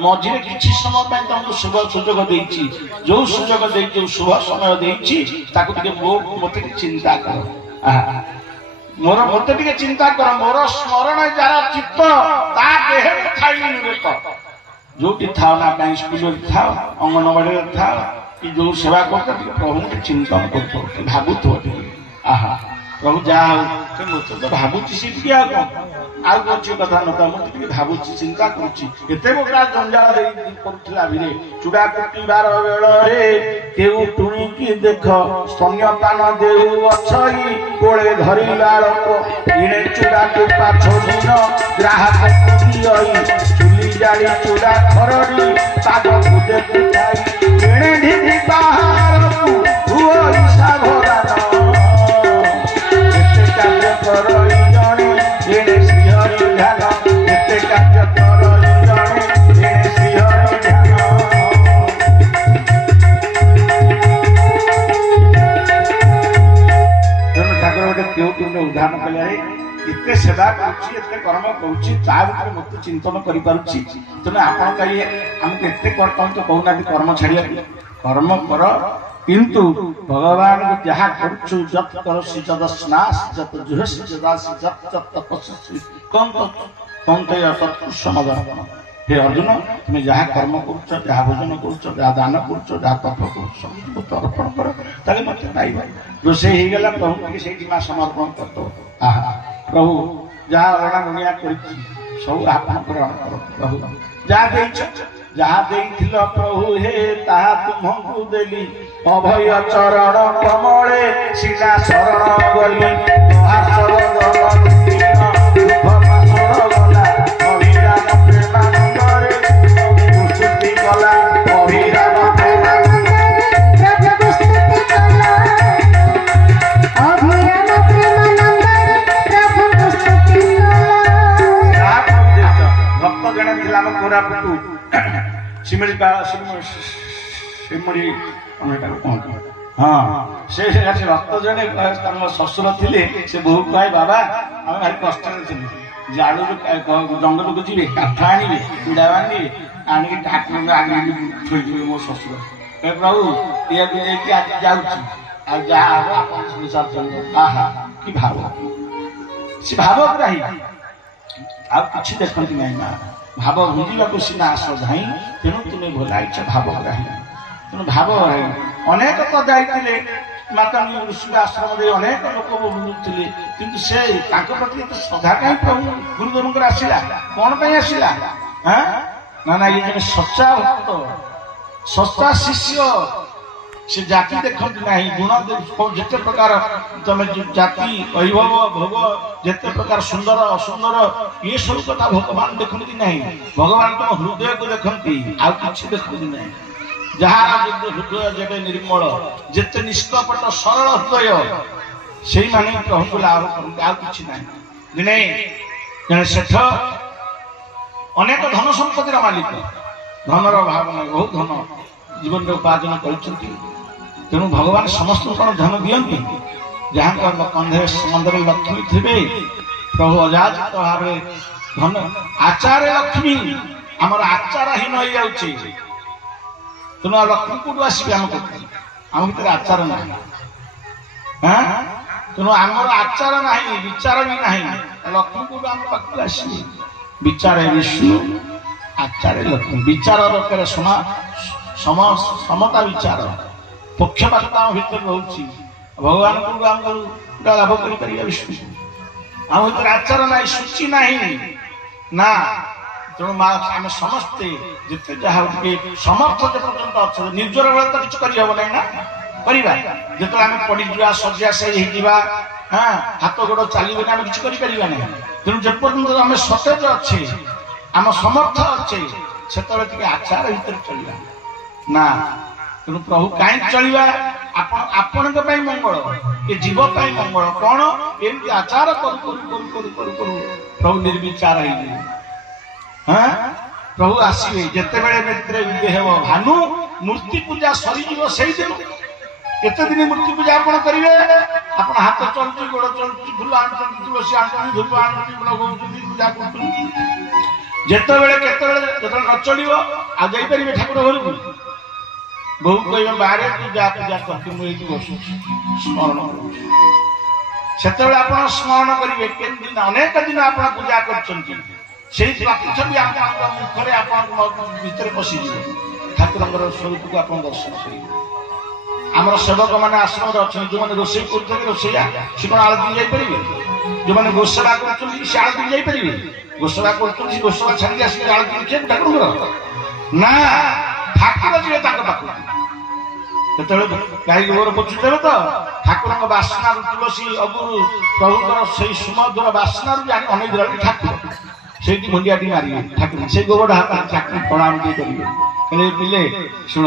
ମଝିରେ କିଛି ସମୟ ପାଇଁ ତମକୁ ଶୁଭ ସୁଯୋଗ ଦେଇଛି। ଯୋଉ ସୁଯୋଗ ଦେଇଛି, ଯୋଉ ଶୁଭ ସମୟ ଦେଇଛି, ତାକୁ ଟିକେ ମତେ ଟିକେ ଚିନ୍ତା କର। ମତେ ଟିକେ ଚିନ୍ତା କର। ମୋର ସ୍ମରଣ ଯାହାର ଚିତ୍ତ, ତା ଦେହରେ ଖାଇନି ରେ ତ। ଯୋଉଠି ଥାଅ ନା କାହିଁ, ସ୍କୁଲରେ ଥାଅ, ଅଙ୍ଗନବାଡିରେ ଥାଅ, କି ଯୋଉ ସେବା କରୁଛ, ଟିକେ ପ୍ରଭୁଙ୍କୁ ଚିନ୍ତନ କରୁଥିବ, ଭାବୁଥିବ ଟିକେ। ପ୍ରଭୁ ଯାହା ହଉ, ମତେ ତ ଭାବୁଛି ସେଠି, ଆଉ କଣ, ଆଉ କୌଣସି କଥା ନଥାଏ, ମୁଁ ଟିକେ ଭାବୁଛି, ଚିନ୍ତା କରୁଛି। କେତେ ପ୍ରକାର ଜଞ୍ଜାଳ ଦେଇ କରୁଥିଲା ଭିରେ, ଚୁଡା କୁଟିବାର ବେଳରେ କେଉ ଟୁଣିକି ଦେଖ, ସ୍ତନ୍ୟପାନ ଦେଉ ଅଛଇ, କୋଳେ ଧରିଲା ଲୋକ, ଇଣେ ଚୁଡାକୁ ପାଛ ଦିନ ଗ୍ରାହକ ଦିଅଇ, ଚୁଲି ଜାଳି ଚୁଡା ଖରଡ଼ି ପାଗକୁ ଦେଖୁଥାଇ, ଏଣେ ଢିଢି ବାହାରକୁ ହୁଅ ଇଶା ଭରାନ, କେତେ କାର୍ଯ୍ୟ କରଇ ଜଣେ ଏଣେ ଶ୍ରୀହରି ଧ୍ୟାନ, କେତେ କାର୍ଯ୍ୟ କରଇ ଜଣେ ଏଣେ ଶ୍ରୀହରି ଧ୍ୟାନ। ତେଣୁ ଠାକୁର ଗୋଟେ କେଉଁଠି ଗୋଟେ ଉଦାହରଣ କଲେ, ଏତେ ସେବା କରୁଛି, ଏତେ କର୍ମ କରୁଛି, ତା ଭିତରେ ମୋତେ ଚିନ୍ତନ କରିପାରୁଛି। ତେଣୁ ଆପଣ କହିଲେ ଆମକୁ ଏତେ କହୁନାହାନ୍ତି କର୍ମ ଛାଡ଼ିବାକୁ। କର୍ମ କର, କିନ୍ତୁ ଭଗବାନଙ୍କୁ ଯାହା କରୁଛୁ, ଯତ୍ କରସି ଯଦସ୍ନାସି ଯତ୍ ଜୁହସି ଯଦାସି ଯତ୍ ଯତ୍ ତପସ୍ସି ତତ୍କୃଷ୍ଣମଦର୍ପଣ। ହେ ଅର୍ଜୁନ, ତୁମେ ଯାହା କର୍ମ କରୁଛ, ଯାହା ଭୋଜନ କରୁଛ, ଯାହା ଦାନ କରୁଛ, ଯାହା ତପ କରୁଛ, ସବୁକୁ ଅର୍ପଣ କର, ତାହେଲେ ମୋତେ ପାଇବ। ରୋଷେଇ ହେଇଗଲା, ପ୍ରଭୁ ଟିକେ ସେଇଠି ମା ସମର୍ପଣ କରିଦେବ। ପ୍ରଭୁ ଯାହା ଅଣା ଗୁଣିଆ କରିଛି, ସବୁ ଆପଣଙ୍କର କର। ପ୍ରଭୁ ଯାହା ଦେଇଛ, ଯାହା ଦେଇଥିଲ ପ୍ରଭୁ ହେ, ତାହା ତୁମକୁ ଦେଲି, ଅଭୟ ଚରଣ କମଳେ ସିନା ଶରଣ ଗଲି, ଅଭିରାମ ପ୍ରେମାନନ୍ଦରେ ସ୍ତୁତି କଲା, ଅଭିରାମ ଭକ୍ତ ଜଣେ ଥିଲା ଆମ କୋରାପୁଟ ଶିମିଳି କୁହନ୍ତୁ। ସେ ଭକ୍ତ ଜଣେ ତାଙ୍କ ଶ୍ୱଶୁର ଥିଲେ। ସେ ବୋହୁ କହେ, ବାବା ଆମେ ଭାରି କଷ୍ଟରେ ଥିଲୁ, ଜାଳୁରୁ ଜଙ୍ଗଲକୁ ଯିବେ, କାଠ ଆଣିବେ, ପିଡ଼ା ବାନ୍ଧିବେ, ଆଣିକି ଠାକୁରଙ୍କୁ ଆଣିକି ଥୋଇଥିବେ। ମୋ ଶ୍ୱଶୁର କହେ, ପ୍ରଭୁ ଇଏକୁ ନେଇକି ଆଜି ଯାଉଛି, ଆଉ ଯାହା ହବ ଆପଣ ବିସର୍ଜନ। କି ଭାବ, ସେ ଭାବଗ୍ରାହୀ, ଆଉ କିଛି ଦେଖନ୍ତି ନାହିଁ। ମା ଭାବ ବୁଝିବାକୁ ସିନା ଆସ ଧାଇଁ, ତେଣୁ ତୁମେ ଭୋଲାଇଛ ଭାବଗ୍ରାହୀ। ତେଣୁ ଭାବଗ୍ରାହୀ ଅନେକ ତ ଯାଇଥିଲେ ମାତାମଣୀ ଋଷିଙ୍କ ଆଶ୍ରମ ଦେଇ, ଅନେକ ଲୋକ ବୁଲୁଥିଲେ, କିନ୍ତୁ ସେ ତାଙ୍କ ପ୍ରତି ଏତେ ଶ୍ରଦ୍ଧା କାହିଁ ପ୍ରଭୁ ଗୁରୁଦେବଙ୍କର ଆସିଲା? କଣ ପାଇଁ ଆସିଲା? ନା ଇଏ ଜଣେ ସଚ୍ଚା ଭକ୍ତ, ସଚ୍ଚା ଶିଷ୍ୟ। ସେ ଜାତି ଦେଖନ୍ତି ନାହିଁ, ଗୁଣ। ଯେତେ ପ୍ରକାର ତମେ ଜାତି, ବୈଭବ, ଭୋଗ, ଯେତେ ପ୍ରକାର ସୁନ୍ଦର ଅସୁନ୍ଦର, ଏ ସବୁ କଥା ଭଗବାନ ଦେଖନ୍ତି ନାହିଁ। ଭଗବାନ ତମ ହୃଦୟକୁ ଦେଖନ୍ତି, ଆଉ କିଛି ଦେଖନ୍ତି ନାହିଁ। ଯାହାର ହୃଦୟ ଯେତେ ନିର୍ମଳ, ଯେତେ ନିଷ୍କପଟ ସରଳ ହୃଦୟ, ସେଇମାନେ ପ୍ରଭୁଙ୍କୁ ଲାଭ କରନ୍ତି, ଆଉ କିଛି ନାହିଁ। ଦିନେ ଜଣେ ଶେଠ, ଅନେକ ଧନ ସମ୍ପତ୍ତିର ମାଲିକ, ଧନର ଅଭାବ ନାହିଁ, ବହୁତ ଧନ ଜୀବନରେ ଉପାର୍ଜନ କରିଛନ୍ତି। ତେଣୁ ଭଗବାନ ସମସ୍ତଙ୍କୁ କଣ ଧନ ଦିଅନ୍ତି? ଯାହାଙ୍କ ମନ୍ଦିରରେ ଲକ୍ଷ୍ମୀ ଥିବେ, ପ୍ରଭୁ ଅଯାଚିତ ଭାବରେ ଧନ। ଆଚାର ଲକ୍ଷ୍ମୀ, ଆମର ଆଚାରହୀନ ହେଇଯାଉଛି। ତେଣୁ ଲକ୍ଷ୍ମୀ କୋଉଠୁ ଆସିବେ? ଆମ ଭିତରେ ଆଚାର ନାହିଁ। ତେଣୁ ଆମର ଆଚାର ନାହିଁ, ବିଚାର ବି ନାହିଁ। ଲକ୍ଷ୍ମୀ କୋଉଠୁ ଆମ ପାଖକୁ ଆସିବେ? ବିଚାର ବିଷ୍ଣୁ, ଆଚାର ଲକ୍ଷ୍ମୀ। ବିଚାର ଦରକାର, ସମତା ବିଚାର, ପକ୍ଷପାତ ଆମ ଭିତରେ ରହୁଛି। ଭଗବାନଙ୍କୁ ଆମେ ଲାଭ କରିପାରିବା ବିଷ୍ଣୁ। ଆମ ଭିତରେ ଆଚାର ନାହିଁ, ସୂଚି ନାହିଁ, ନା ତେଣୁ ମା ଆମେ ସମସ୍ତେ ଯେତେ ଯାହା ଟିକେ ସମର୍ଥ ଯେ ପର୍ଯ୍ୟନ୍ତ ଅଛନ୍ତି ନିଜର ବେଳେ ତ କିଛି କରିହବ ନାହିଁ ନା କରିବା ଯେତେବେଳେ ଆମେ ପଡ଼ିଯିବା ଶଯ୍ୟାଶାୟୀ ହେଇଯିବା ହାତ ଗୋଡ଼ ଚାଲିବନି ଆମେ କିଛି କରିପାରିବା ନାହିଁ ତେଣୁ ଯେପର୍ଯ୍ୟନ୍ତ ଆମେ ସତେଜ ଅଛେ ଆମ ସମର୍ଥ ଅଛେ ସେତେବେଳେ ଟିକେ ଆଚାର ଭିତରେ ଚଳିବା ନା ତେଣୁ ପ୍ରଭୁ କାହିଁକି ଚଳିବା ଆପଣଙ୍କ ପାଇଁ ମଙ୍ଗଳ ଏ ଜୀବ ପାଇଁ ମଙ୍ଗଳ କଣ ଏମିତି ଆଚାର କରୁ କରୁ କରୁ କରୁ କରୁ କରୁ ପ୍ରଭୁ ନିର୍ବିଚାର ହେଇଯିବେ ପ୍ରଭୁ ଆସିବେ ଯେତେବେଳେ ନେତ୍ରେ ଉଦୟ ହେବ ଭାନୁ ମୂର୍ତ୍ତି ପୂଜା ସରିଯିବ ସେଇଦିନ କେତେ ଦିନ ମୂର୍ତ୍ତି ପୂଜା ଆପଣ କରିବେ ଆପଣ ହାତ ଚଳୁଛି ଗୋଡ଼ ଚଳୁଛି ଫୁଲ ଆଣୁଛନ୍ତି ତୁଳସୀ ଆଣୁଛନ୍ତି ଧୂପ ଆଣୁଛନ୍ତି ଲଗାଉଛନ୍ତି ପୂଜା କରୁଛନ୍ତି ଯେତେବେଳେ ଯେତେବେଳେ ନ ଚଳିବ ଆଉ ଯାଇପାରିବେ ଠାକୁର ଘରକୁ ବୋହୁ କହିବ ବାହାରେ ତୁ ଯା ପୂଜା କରିକି ମୁଁ ଏଇଠି ବସୁଛି ସ୍ମରଣ କରୁଛି ସେତେବେଳେ ଆପଣ ସ୍ମରଣ କରିବେ କେତେ ଦିନ ଅନେକ ଦିନ ଆପଣ ପୂଜା କରିଛନ୍ତି ସେଇ ପ୍ରତିଛବି ଆପଣଙ୍କ ମୁଖରେ ଆପଣଙ୍କ ଭିତରେ ପଶିଯିବ ଠାକୁରଙ୍କର ସ୍ୱରୂପକୁ ଆପଣ ଦର୍ଶନ କରିବେ ଆମର ସେବକ ମାନେ ଆଶ୍ରମରେ ଅଛନ୍ତି ଯୋଉମାନେ ରୋଷେଇ କରୁଛନ୍ତି ରୋଷେଇଆ ସେ କଣ ଆଳତି ଯାଇପାରିବେ ଯୋଉମାନେ ଗୋସେବା କରୁଛନ୍ତି ସେ ଆଳତି ଯାଇପାରିବେ ଗୋସେବା କରୁଛନ୍ତି ଗୋସେବା ଛାଡ଼ିକି ଆସିକି ଆଳତି ଦେଖିବେ ଠାକୁରଙ୍କର ନା ଠାକୁର ଯିବେ ତାଙ୍କ ପାଖକୁ ଯେତେବେଳେ ଗାଈ ଗୋବର ପୋଛୁଦେବେ ତ ଠାକୁରଙ୍କ ବାସ୍ନାରୁ ତୁଳସୀ ଅଗୁରୁ ପ୍ରଭୁଙ୍କର ସେଇ ସୁମଧୁର ବାସ୍ନାରୁ ଜାଣି ଅନେକ ଦିନ ଠାକୁର ସେଇଠି ମୁଣ୍ଡିଆଟି ମାରିବେ ଠାକୁର ସେଇ ଗୋବର ହାତ ଠାକୁର ପ୍ରଣାମ ଟିକେ କରିବେ ହେଲେ ପିଲେ ଶୁଣ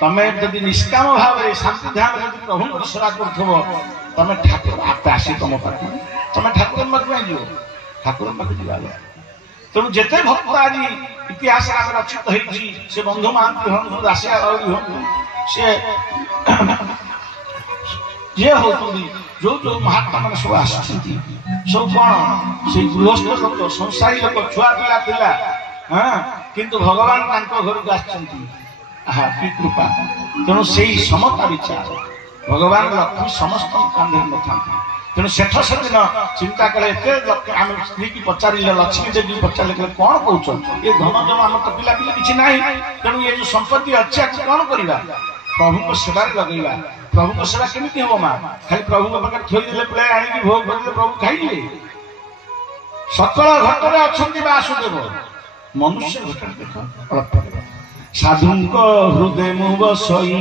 ତମେ ଯଦି ନିଷ୍କାମ ଭାବରେ ଶାନ୍ତି ଧ୍ୟାନ ଯଦି ପ୍ରଭୁଙ୍କର ସେବା କରୁଥିବ ତମେ ଠାକୁର ଆପେ ଆସି ତମ ପାଖକୁ ତମେ ଠାକୁରଙ୍କ ପାଖକୁ ଯିବ ଠାକୁରଙ୍କ ପାଖକୁ ଯିବା ତେଣୁ ଯେତେ ଭକ୍ତ ଆଜି ଇତିହାସରେ ଆମେ ରଚିତ ହେଇଛି ସେ ବନ୍ଧୁ ମହାନ୍ତି ହୁଅନ୍ତୁ ଦାସିଆ ବାଉରୀ ହୁଅନ୍ତୁ ସେ ଯିଏ ହଉଛନ୍ତି ଯୋଉ ଯୋଉ ମହାତ୍ମା ମାନେ ସବୁ ଆସିଛନ୍ତି ସବୁ କଣ ସେଇ ଗୃହସ୍ଥ ଲୋକ ସଂସାରୀ ଲୋକ ଛୁଆ ପିଲା ଥିଲା କିନ୍ତୁ ଭଗବାନ ତାଙ୍କ ଘରକୁ ଆସିଛନ୍ତି କି କୃପା ତେଣୁ ସେଇ ସମତା ବିଚାର ଭଗବାନ ଲକ୍ଷ୍ମୀ ସମସ୍ତଙ୍କ କାନ୍ଧରେ ନଥାନ୍ତି ତେଣୁ ସେଠ ସେଦିନ ଚିନ୍ତା କଲେ ଏତେ ଆମେ ସ୍ତ୍ରୀକି ପଚାରିଲେ ଲକ୍ଷ୍ମୀ ଦେବୀ ପଚାରିଲେ କଲେ କଣ କହୁଛ ଏ ଧନ ଜମ ଆମର ତ ପିଲାପିଲି କିଛି ନାହିଁ ତେଣୁ ଏ ଯୋଉ ସମ୍ପତ୍ତି ଅଛି ଆକୁ କଣ କରିବା ପ୍ରଭୁଙ୍କ ସେବାରେ ଲଗେଇବା ପ୍ରଭୁଙ୍କ ସେବା କେମିତି ହବ ମା ଖାଲି ପ୍ରଭୁଙ୍କ ପାଖରେ ଥୋଇଦେଲେ ପିଲା ଆଣିକି ଭୋଗ କରିଦେଲେ ପ୍ରଭୁ ଖାଇଯିବେ ସକଳ ଘଟରେ ଅଛନ୍ତି ବାସୁଦେବ ମନୁଷ୍ୟ ଘଟରେ ଦେଖ ଅଳ୍ପ ସାଧୁଙ୍କ ହୃଦୟ ମୁଁ ବସଇ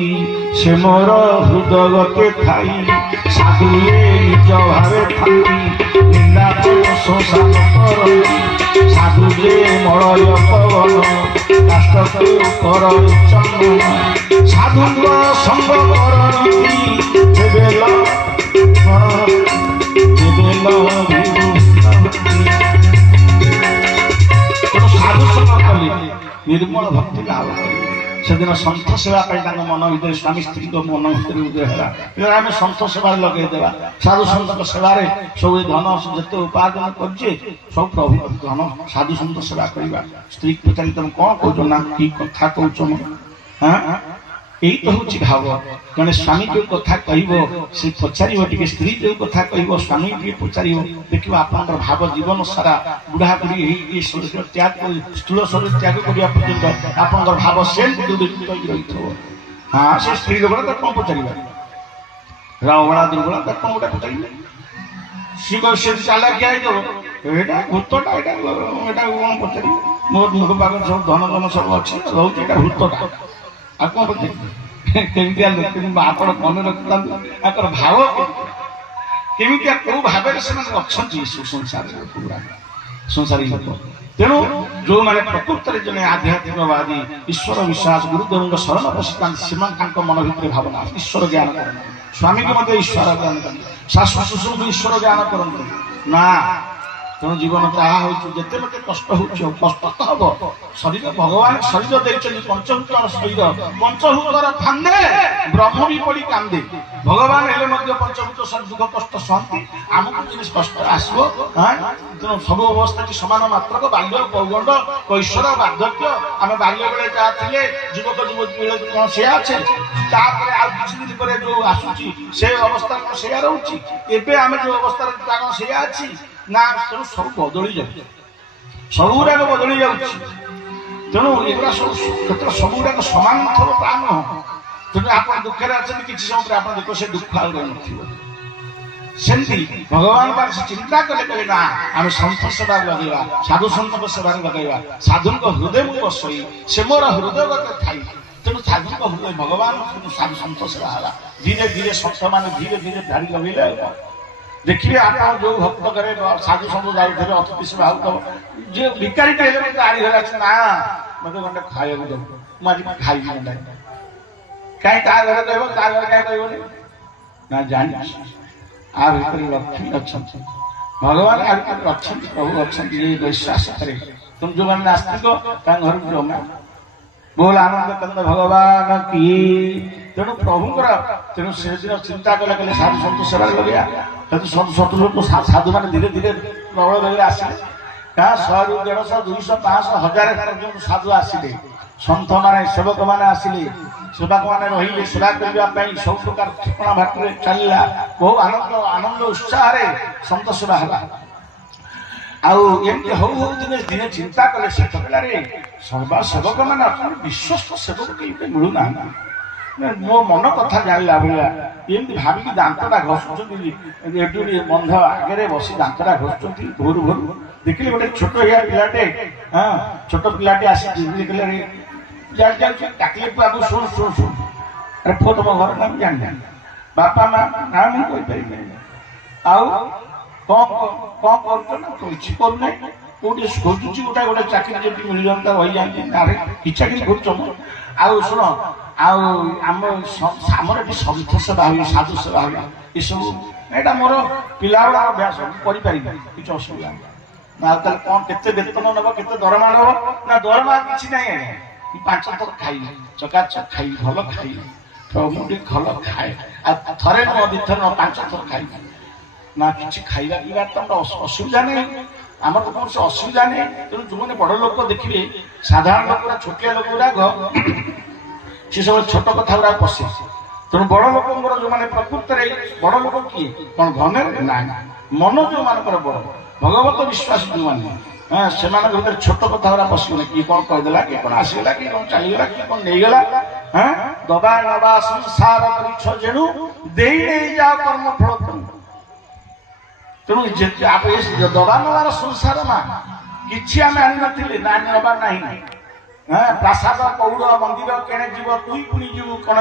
ସେ ମୋର ହୃଦଗତେ ଥାଇ ସାଧୁଏ ନିଜ ଭାବେ ଥାନ୍ତି ନିନ୍ଦା ଶୋଷଣ କରନ୍ତି ସାଧୁ ଯେ ମଳୟ ପବନ କାଷ୍ଟକୁ କର ଚନ୍ଦନ ସାଧୁଙ୍କ ସଙ୍ଗ କରନ୍ତି ଦେବେଲ ସାଧୁ ସଙ୍ଗ କଲି ନିର୍ମଳ ଭକ୍ତି ଲାଭ କରିବେ ସେଦିନ ସନ୍ଥ ସେବା ପାଇଁ ତାଙ୍କ ମନ ଭିତରେ ସ୍ୱାମୀ ସ୍ତ୍ରୀଙ୍କ ମନ ଭିତରେ ଉଦୟ ହେଲା ଆମେ ସନ୍ଥ ସେବାରେ ଲଗେଇଦେବା ସାଧୁ ସନ୍ଥଙ୍କ ସେବାରେ ସବୁ ଧନ ଯେତେ ଉପାର୍ଜନ କରୁଛେ ସବୁ ପ୍ରଭୁ ଧନ ସାଧୁ ସନ୍ଥ ସେବା କରିବା ସ୍ତ୍ରୀ ପଚାରି ତମେ କଣ କହୁଛ ନା କି କଥା କହୁଛ ଏଇ ତ ହଉଛି ଭାବ ଜଣେ ସ୍ୱାମୀ ଯୋଉ କଥା କହିବ ସେ ପଚାରିବ ଟିକେ ସ୍ତ୍ରୀ ଯୋଉ କଥା କହିବ ସ୍ୱାମୀ ଟିକେ ପଚାରିବ ଦେଖିବ ଆପଣଙ୍କର ଭାବ ଜୀବନ ସାରା ବୁଢା ବୁଢୀ ଏଇ ଶରୀର ତ୍ୟାଗ କରି ସ୍ଥୂଳ ଶରୀର ତ୍ୟାଗ କରିବା ପର୍ଯ୍ୟନ୍ତ ଆପଣଙ୍କର ଭାବ ସେମିତି ଦୁର୍ବଳିତ ହୋଇକି ରହିଥିବ ସେ ସ୍ତ୍ରୀ ଲୋକଟା ତାକୁ କଣ ପଚାରିବା ରାବଳା ଦୁର୍ବଳା ତାକୁ କଣ ଗୋଟେ ପଚାରିବେ ସେ ଚାଲାକିଆ ହେଇଯିବ ଏଇଟା ଭୂତଟା ଏଇଟା କଣ ପଚାରିବ ମୋ ମୁଖ ପାଖରେ ସବୁ ଧନ ଧନ ସବୁ ଅଛି ରହୁଛି ଏଇଟା ଭୂତଟା ଆଉ କଣ ପଚାରିବେ କେମିତିଆ ଲୋକ ଆପଣ ମନେ ରଖିଥାନ୍ତୁ ତାଙ୍କର ଭାବ କେମିତିଆ କୋଉ ଭାବରେ ସେମାନେ ଅଛନ୍ତି ସଂସାରୀ ଲୋକ ତେଣୁ ଯୋଉମାନେ ପ୍ରକୃତରେ ଜଣେ ଆଧ୍ୟାତ୍ମିକବାଦୀ ଈଶ୍ୱର ବିଶ୍ୱାସ ଗୁରୁଦେବଙ୍କ ଶରଣ ପଶିଥାନ୍ତି ସେମାନେ ତାଙ୍କ ମନ ଭିତରେ ଭାବନା ଈଶ୍ୱର ଜ୍ଞାନ କରନ୍ତି ସ୍ୱାମୀଙ୍କୁ ମଧ୍ୟ ଈଶ୍ୱର ଜ୍ଞାନ କରନ୍ତି ଶାଶୁ ଶ୍ୱଶୁରଙ୍କୁ ଈଶ୍ୱର ଜ୍ଞାନ କରନ୍ତି ନା ତେଣୁ ଜୀବନ ଯାହା ହଉଛି ଯେତେ ମତେ କଷ୍ଟ ହଉଛି କଷ୍ଟ ତ ହବ ଶରୀର ଭଗବାନ ଶରୀର ଦେଇଛନ୍ତି ପଞ୍ଚଭୂତର ଶରୀର ପଞ୍ଚଭୂତର ଫାନ୍ଦେ ବ୍ରହ୍ମ ବି ପଡି କାନ୍ଦେ ଭଗବାନ ହେଲେ ମଧ୍ୟ ପଞ୍ଚଭୂତ ଦୁଃଖ କଷ୍ଟ ସହନ୍ତି ଆମକୁ ଜିନିଷ କଷ୍ଟ ଆସିବ ତେଣୁ ସବୁ ଅବସ୍ଥାଟି ସମାନ ମାତ୍ରକ ବାଲ୍ୟ ପୌଗଣ୍ଡ କୈଶୋର ବାର୍ଦ୍ଧକ୍ୟ ଆମେ ବାଲ୍ୟ ବେଳେ ଯାହା ଥିଲେ ଯୁବକ ଯୁବତୀ ବେଳେ କଣ ସେୟା ଅଛି ତାପରେ ଆଉ କିଛି ଦିନ ପରେ ଯୋଉ ଆସୁଛି ସେ ଅବସ୍ଥା କଣ ସେୟା ରହୁଛି ଏବେ ଆମେ ଯୋଉ ଅବସ୍ଥାରେ ତା କଣ ସେୟା ଅଛି ନା ତେଣୁ ସବୁ ବଦଳି ଯାଉଛି ସବୁଗୁଡାକ ବଦଳି ଯାଉଛି ତେଣୁ ଏଗୁଡ଼ା ସବୁ କ୍ଷେତ୍ର ସବୁଗୁଡାକ ସମାନ ଥିବ ତା ନୁହଁ ତେଣୁ ଆପଣ ଦୁଃଖରେ ଅଛନ୍ତି କିଛି ସମୟ ପରେ ଆପଣ ଦେଖ ସେ ଦୁଃଖ ଆଉ ନଥିବ ସେମିତି ଭଗବାନ ପାଖରେ ସେ ଚିନ୍ତା କଲେ କହିଲେ ନା ଆମେ ସନ୍ଥ ସେବାରେ ଲଗେଇବା, ସାଧୁ ସନ୍ଥଙ୍କ ସେବାରେ ଲଗେଇବା, ସାଧୁଙ୍କ ହୃଦୟକୁ ବସେଇ ସେ ମୋର ହୃଦୟଗତ ଥାଇ। ତେଣୁ ସାଧୁଙ୍କ ହୃଦୟ ଭଗବାନ ସାଧୁ ସନ୍ଥ ସେବା ହେଲା। ଧୀରେ ଧୀରେ ସନ୍ଥମାନେ ଧୀରେ ଧୀରେ ଧାଡ଼ି ଲଗେଇଲେ। ଦେଖିବେ ଆପଣ ଯୋଉ ଭକ୍ତ ଘରେ ସାଧୁ ସନ୍ଥ ଯାଉଥିବେ ଅତିଥି ସେବା ହଉଥିବ, ଯିଏ ଭିକାରୀଟେ ହେଲେ ମୋତେ ଆଡି ଘରେ ଅଛି ନା ମୋତେ ଗଣ୍ଡେ ଖାଇବାକୁ ଦେବୁ, ମୁଁ ଆଜି ଖାଇବି ଗଣ୍ଡେ। କାହିଁ ତା ଘରେ କହିବ, ତା ଘରେ କାହିଁ କହିବନି ନା ଜାଣିଛି ଆ ଭିତରେ ଲକ୍ଷ୍ମୀ ଅଛନ୍ତି, ଭଗବାନ ଆ ଭିତରେ ଅଛନ୍ତି, ପ୍ରଭୁ ଅଛନ୍ତି। ଏ ବିଶ୍ୱାସ କରେ ତେଣୁ ଯୋଉମାନେ ନାସ୍ତିକ ତାଙ୍କ ଘରକୁ ଜମା ବୋଲ ଆନନ୍ଦ କନ୍ଦ ଭଗବାନ କି। ତେଣୁ ପ୍ରଭୁଙ୍କର ତେଣୁ ସେଦିନ ଚିନ୍ତା କଲେ କହିଲେ ସାଧୁ ସନ୍ଥ ସେବାରେ ଲଗେଇବା। ତେଣୁ ଶତ୍ରୁ ଲୋକ ସାଧୁମାନେ ଧୀରେ ଧୀରେ ପ୍ରବଳ ବେଗରେ ଆସିଲେ। 100ରୁ 150, 200, 500, 1000 ପର୍ଯ୍ୟନ୍ତ ସାଧୁ ଆସିଲେ। ସନ୍ଥମାନେ ସେବକମାନେ ଆସିଲେ, ସେବକମାନେ ରହିଲେ ସେବା କରିବା ପାଇଁ। ସବୁ ପ୍ରକାର ଠିକଣା ବାଟରେ ଚାଲିଲା। ବହୁ ଆନନ୍ଦ ଉତ୍ସାହରେ ସନ୍ଥ ସେବା ହେଲା। ଆଉ ଏମିତି ହଉ ହଉ ଦିନେ ଦିନେ ଚିନ୍ତା କଲେ ସେ କହିଲାରେ ସେବକମାନେ ଅଛନ୍ତି, ବିଶ୍ୱସ୍ତ ସେବକ କେହି ମିଳୁନାହାନ୍ତି। ମୋ ମନ କଥା ଜାଣିଲା ଭଳିଆ ଏମିତି ଭାବିକି ଦାନ୍ତଟା ଘଷୁଛନ୍ତି। ଏଠୁ ବନ୍ଧ ଆଗରେ ବସି ଦାନ୍ତଟା ଘଷୁଛନ୍ତି। ଭୋରୁ ଭୋରୁ ଦେଖିଲେ ଗୋଟେ ଛୋଟ ପିଲାଟେ, ଛୋଟ ପିଲାଟେ ଆସି ଦେଖିଲେ ଯାଉଛି, ଡାକିଲେ ବାବୁ ଶୁଣୁ ଶୁଣୁ ଶୁଣୁ, ଆରେ ପୁଅ ତମ ଘର ନାଁ ଜାଣିନି, ବାପା ମା ନା ମୁଁ କହିପାରିବିନି, ଆଉ କଣ କରୁଛ ନା କିଛି କରୁନାହିଁ, କୋଉଠି ଖୋଜୁଛି ଗୋଟେ ଚାକିରି ଯଦି ମିଳିଯାନ୍ତା ରହିଯାନ୍ତି। ଆରେ କି ଚାକିରି କରୁଛ? ଆଉ ଶୁଣ, ଆଉ ଆମର ଏଠି ସନ୍ଥ ସେବା ହୁଏ, ସାଧୁ ସେବା ହୁଏ, ଏସବୁ ଏଇଟା ମୋର ପିଲାବେଳ ଅଭ୍ୟାସ, ମୁଁ କରିପାରିବି, କିଛି ଅସୁବିଧା ନାହିଁ। ଆଉ ତାହେଲେ କଣ କେତେ ବେତନ ନେବ, କେତେ ଦରମା ନେବ? ନା ଦରମା କିଛି ନାହିଁ ଆଜ୍ଞା, 5 ଥର ଖାଇବି, ଚକାଚକ ଖାଇବି, ଭଲ ଖାଇବି, ମୁଁ ଟିକେ ଭଲ ଖାଏ, ଆଉ ଥରେ ନୁହଁ 2 ଥର ନୁହଁ 5 ଥର ଖାଇବି। ନା କିଛି ଖାଇବା ପିଇବା ତ ଅସୁବିଧା ନାହିଁ, ଆମର ତ କୌଣସି ଅସୁବିଧା ନାହିଁ। ତେଣୁ ଯୋଉମାନେ ବଡ ଲୋକ ଦେଖିବେ, ସାଧାରଣ ଲୋକ ଛୋଟିଆ ଲୋକ ଗୁଡାକ ସେ ସବୁ ଛୋଟ କଥା ଗୁଡାକ ପଶେ। ତେଣୁ ବଡ ଲୋକଙ୍କର ଯୋଉମାନେ ପ୍ରକୃତରେ ବଡ ଲୋକ କିଏ କଣ ଧନରେ ନା ମନ ଯୋଉମାନଙ୍କର ବଡ ଭଗବତ ବିଶ୍ୱାସୀ ଯୋଉମାନେ, ସେମାନଙ୍କ ଭିତରେ ଛୋଟ କଥା ଗୁଡା ପଶିବନି। କିଏ କଣ କହିଦେଲା, କିଏ କଣ ଆସିଗଲା, କିଏ କଣ ଚାଲିଗଲା, କିଏ କଣ ନେଇଗଲା। ଦବା ନବା ସଂସାର କରିଛ ଯେଣୁ ଦେଇ ନେଇ ଯାଅ କର୍ମ ଫଳ ତମୁ। ତେଣୁ ଦବା ନବାର ସଂସାର ନା କିଛି ଆମେ ଆଣିନଥିଲେ, ନା ନେବା ନାହିଁ। ପ୍ରାସାଦ ପୌଡ଼ ମନ୍ଦିର କେଣେ ଯିବ ତୁଇ ପୁଣି ଯିବୁ କଣ,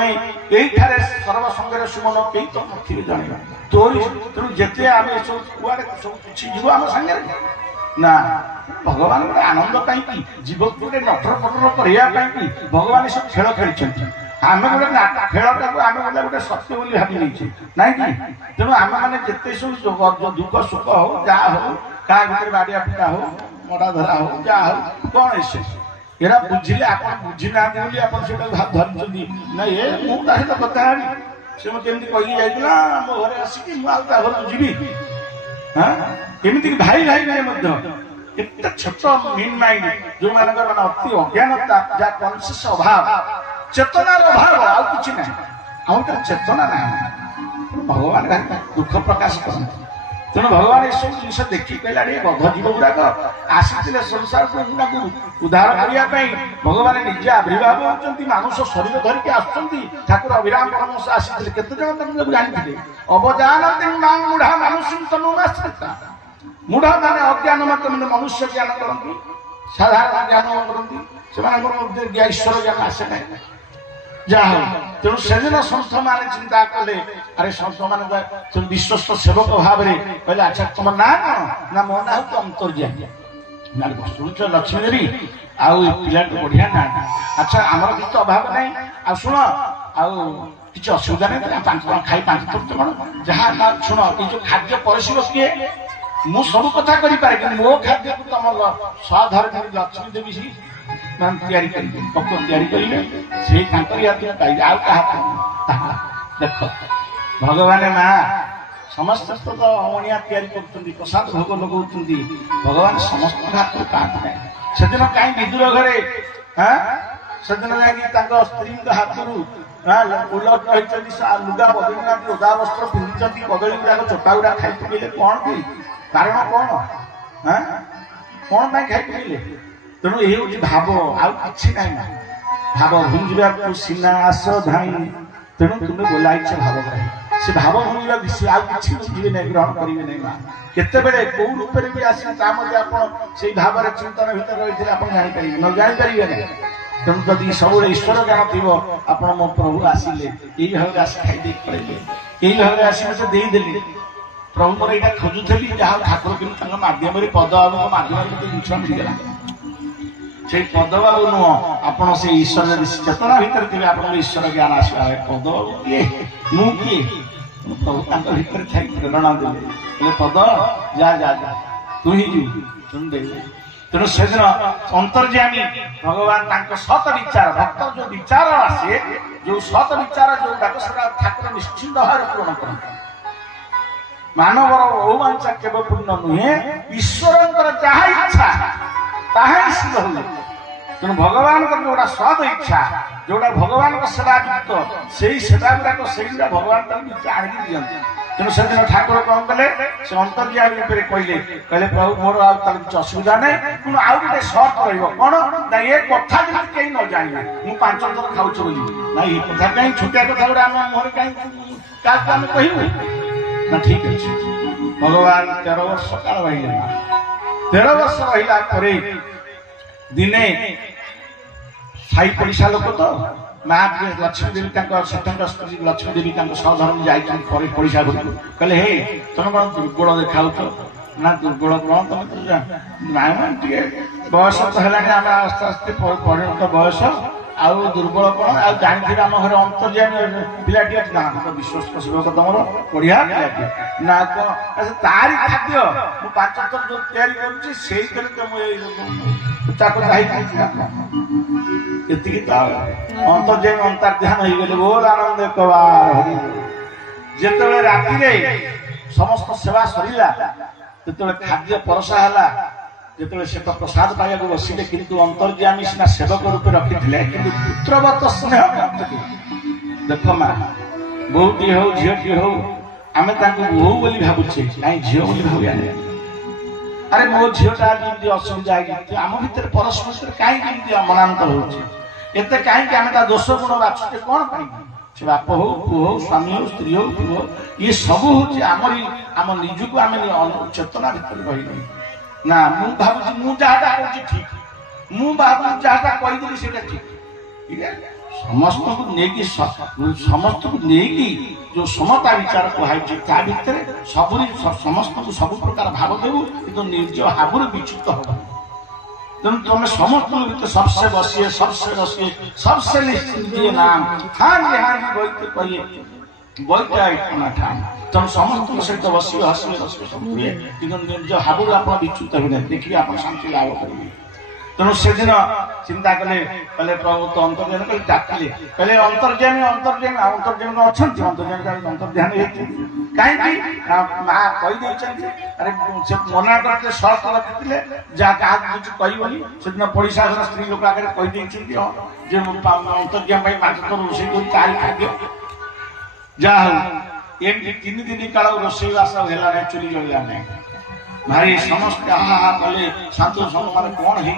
ଏଇଠାରେ ସର୍ବସଙ୍ଗରେ ସୁମନ କେହି ତ ନଥିବେ ଜଣେଇବା ତୋରି। ତେଣୁ ଯେତେ ଆମେ ଏସବୁ କୁଆଡେ ସବୁ କିଛି ଯିବ ଆମ ସାଙ୍ଗରେ ନା, ଭଗବାନ ଗୋଟେ ଆନନ୍ଦ ପାଇଁକି ଜୀବକୁ ଗୋଟେ ନଟର ପଟର କରିବା ପାଇଁକି ଭଗବାନ ଏସବୁ ଖେଳ ଖେଳିଛନ୍ତି। ଆମେ ଗୋଟେ ଖେଳଟାକୁ ଆମେ ଗୋଟେ ସତ୍ୟ ବୋଲି ଭାବି ନେଇଛେ ନାଇଁ କି। ତେଣୁ ଆମେ ମାନେ ଯେତେ ସବୁ ଦୁଃଖ ସୁଖ ହଉ, ଯାହା ହଉ, କାହା ଭିତରେ ବାଡିଆ ପିଟା ହଉ, ମଡ଼ା ଧରା ହଉ, ଯାହା ହଉ, କଣ ଏସବୁ ଏରା ବୁଝିଲେ ଆପଣ ବୁଝି ନାହାନ୍ତି ବୋଲି ଆପଣ ସେଟା ଧରିଛନ୍ତି। ନାଇଁ ଏ ମୁଁ ତା ସହିତ କଥା ହେବି, ସେ ମତେ ଏମିତି କହିକି ଯାଇଥିଲା ମୋ ଘରେ ଆସିକି, ମୁଁ ଆଉ ତା ଘରକୁ ଯିବି। ଏମିତିକି ଭାଇ ମଧ୍ୟ ଏତେ ଛୋଟ ମିନ୍ ମାଇଣ୍ଡ, ଯୋଉମାନଙ୍କର ମାନେ ଅତି ଅଜ୍ଞାନତା, ଯାହା କନସିୟସ୍ ଅଭାବ, ଚେତନାର ଅଭାବ, ଆଉ କିଛି ନାହିଁ। ଆମର ଚେତନା ନାହିଁ, ଭଗବାନ ଦୁଃଖ ପ୍ରକାଶ କରନ୍ତି। ତେଣୁ ଭଗବାନ ଏସବୁ ଜିନିଷ ଦେଖି କହିଲା ବଦ୍ଧ ଜୀବ ଗୁଡାକ ଆସିଥିଲେ ସଂସାରକୁ ଉଦ୍ଧାର କରିବା ପାଇଁ। ଭଗବାନ ନିଜେ ଆବିର୍ଭାବ ହେଉଛନ୍ତି, ମାନୁଷ ଶରୀର ଧରିକି ଆସୁଛନ୍ତି। ଠାକୁର ଅଭିରାମ ପରମହଂସ ଆସିଥିଲେ, କେତେ ଜଣ ତାଙ୍କୁ ଜାଣିଥିଲେ। ଅବଜାନନ୍ତି ମୁଢା ମାନୁଷ ମୁଢା ମାନେ ଅଜ୍ଞାନ ମାତ୍ରେ ମନୁଷ୍ୟ ଜ୍ଞାନ କରନ୍ତି, ସାଧାରଣ ଜ୍ଞାନ କରନ୍ତି, ସେମାନଙ୍କର ମଧ୍ୟ ଈଶ୍ୱର ଜ୍ଞାନ ଆସେ ନାହିଁ। ଯାହା ହଉ, ତେଣୁ ସେଦିନ ସନ୍ଥ ମାନେ ଚିନ୍ତା କଲେ, ଆରେ ସନ୍ଥ ମାନେ ବିଶ୍ୱସ୍ତ ସେବକ ଭାବରେ କହିଲେ, ଆଚ୍ଛା ତମ ନାଁ କଣ? ନା ମୋ ନାଁ ହଉଛି ଅନ୍ତର୍ଯ୍ୟାମୀ। ଶୁଣୁଛ ଲକ୍ଷ୍ମୀ ଦେବୀ, ଆଉ ପିଲାଟି ବଢିଆ ନାଁ। ଆଚ୍ଛା ଆମର କିଛି ଅଭାବ ନାହିଁ, ଆଉ ଶୁଣ, ଆଉ କିଛି ଅସୁବିଧା ନାହିଁ, 5 ଟଙ୍କା ଖାଇ 5 ଥର କଣ ଯାହା। ଶୁଣ, ଏଇ ଯୋଉ ଖାଦ୍ୟ ପରିଷିବ କିଏ? ମୁଁ ସବୁ କଥା କରିପାରେ, କିନ୍ତୁ ମୋ ଖାଦ୍ୟକୁ ତମ ସହଧର୍ମୀ ଲକ୍ଷ୍ମୀ ଦେବୀ ତିଆରି କରିବେ, ପକ୍ଷ ତିଆରି କରିବେ, ସେଇ ତାଙ୍କରି ହାତରେ ପାଇବେ, ଆଉ କାହା। ଦେଖ ଭଗବାନ ମା ସମସ୍ତେ ତ ଅମଣିଆ ତିଆରି କରୁଛନ୍ତି, ପ୍ରସାଦ ଭୋଗ ଲଗାଉଛନ୍ତି, ଭଗବାନ ସମସ୍ତଙ୍କ ହାତରୁ ପାଆନ୍ତି ନାହିଁ। ସେଦିନ କାହିଁ ବିଦୁର ଘରେ ସେଦିନ ଯାଇକି ତାଙ୍କ ସ୍ତ୍ରୀଙ୍କ ହାତରୁ ଉଲଟ ରହିଛନ୍ତି, ଲୁଗା ବଦଳିନାହାନ୍ତି, ଓଦା ବସ୍ତ୍ର ପିନ୍ଧିଛନ୍ତି, କଦଳୀ ଗୁଡାକ ଚୋପା ଗୁଡା ଖାଇ ପକେଇଲେ କଣ କି? କାରଣ କଣ? କଣ ପାଇଁ ଖାଇ ପକେଇଲେ? ତେଣୁ ଏ ହଉଛି ଭାବ, ଆଉ କିଛି ନାହିଁ। ଭାବ ଭୁଞ୍ଜିବାକୁ ସିନା ଆସ ଧାଇଁ, ତେଣୁ ତୁମେ ବୋଲାଇଛ ଭାବ ପାଇଁ। से भाव भूमिका से आउ किसी बुझे नहीं ग्रहण करेंगे नहीं माँ केतेबेले कौ रूप भी आसे से भाव चिंतन भर रही आप जापर न जापर नहीं तेणु जदि सब ईश्वर ज्ञान थी आप मो प्रभु आसिले यही भाव आस खाई पड़े यही भाव आसी मत देदेली प्रभु मोर यहाँ खोजुली जहाँ ठाकुर कि मध्यम पद बाबू मध्यम जिन मिलगला से पद बाबू नुह आप ईश्वर चेतना भितर थे आप ईश्वर ज्ञान आसवा पद बाबू किए मु किए प्रभु भर थी प्रेरणा देते पद जा जा जा तू ही जीव तेणु से दिन अंतर्यामी भगवान सत विचार भक्त जो विचार आसे जो सत विचार जो ठाकुर निश्चिंत भाव पूर्ण करते मानवर औवांचा केवल पूर्ण नुहे ईश्वर जहा इच्छा ताहा सिद्ध हुए तेणु भगवान जोड़ा स्वाद इच्छा जोड़ा भगवान सेवा युक्त से सेवा गुड़ाक से भगवान आनिक दिखती तेणु से दिन ठाकुर कौन कले से अंतर्यामी कहले कहले प्रभु मोर किसी असुविधा नहीं तेणु आउ गोटे सर्त रहा ना ये कथा जब कहीं न जाने मुझे 5 थर खाऊ बोली ना ये कथा कहीं छोटिया कथा गुड़ा आम मुहर कहीं क्या कहू ना ठीक अच्छे भगवान 13 वर्ष काल रही 13 वर्ष रहा दिने साई पड़िशा लोक तो माँ लक्ष्मी देवी स्वतंत्र स्त्री लक्ष्मी देवी सहधर्म जापर पड़िशा घर कहले हे तुम कौन दुर्बल देखा ना दुर्बल कौन तुम टे बयस तो है आम आस्ते आस्ते परिणत बयस आउ दुर्बल कौन आ जानी आम घर अंतर्जामी पिलाटी अच्छे ना तो विश्वस्त सेवक तुम बढ़िया पिलाटी ना कौन तारी खाद्य मुझे 5 थर जो तैयारी कर अंतर्जामी अंतर्ध्यान हो गले बोल आनंद कबार जिते राति समस्त सेवा सरला जो खाद्य परसा है जिते से तो प्रसाद पाइबा बसिले किंतु अंतर्यामी सीना सेवक रूपे रखी कि पुत्रवत स्नेह देख माँ बोटी हो झीटी हो आम बोहू बोली भावुचे कहीं झील बोली भाविया अरे मो झीटा जमी असुविधा है आम भर परस्पर कहीं मनांतर होते कहीं आम दोष गुण बाछुचे कौन पाई से बाप हो पु हो स्वामी हो स्त्री हो पु हो ये सब हूँ आम निजुक आम चेतना भर रही ना मु भावुची मु जहाँ कहूँ ठीक मु भाव जहाँ कहीदेली से ठीक समस्त को लेकिन समस्त को लेकिन जो समता विचार कहुई ता भितर सब समस्त को सब प्रकार भाव देवु कि निज हाबुर विच्युत हो तेणु तुम समस्त भीतर सबसे बसिए सबसे निश्चित नाम हाँ हाँ बोलते कहिए बोलते ठान तुम समस्त सहित बसिए हसिए हसिए सब हुए कि निज हाबुर आप विच्युत हो देखिए आप शांति लाभ करेंगे तेणु से दिन चिंता कले कहले प्रभु तो अंतर्ध्यान कले डाकिले कहले अंतर्ध्यान अच्छा अंतर्ध्यान अंतर्ध्यान कहीं माँ कहीदे अरे से मना करते सर्त रखी जहाँ क्या कुछ कहबनी से दिन पड़िशा घर स्त्री लोक आगे कहीदे अंतर्ध्यान माछ तो रोषे कर खाद्य जहा एमती 3 दिन काल रोषेईवास है चुली जलिया नहीं भाई समस्त हाहा कले शांत माने कौन है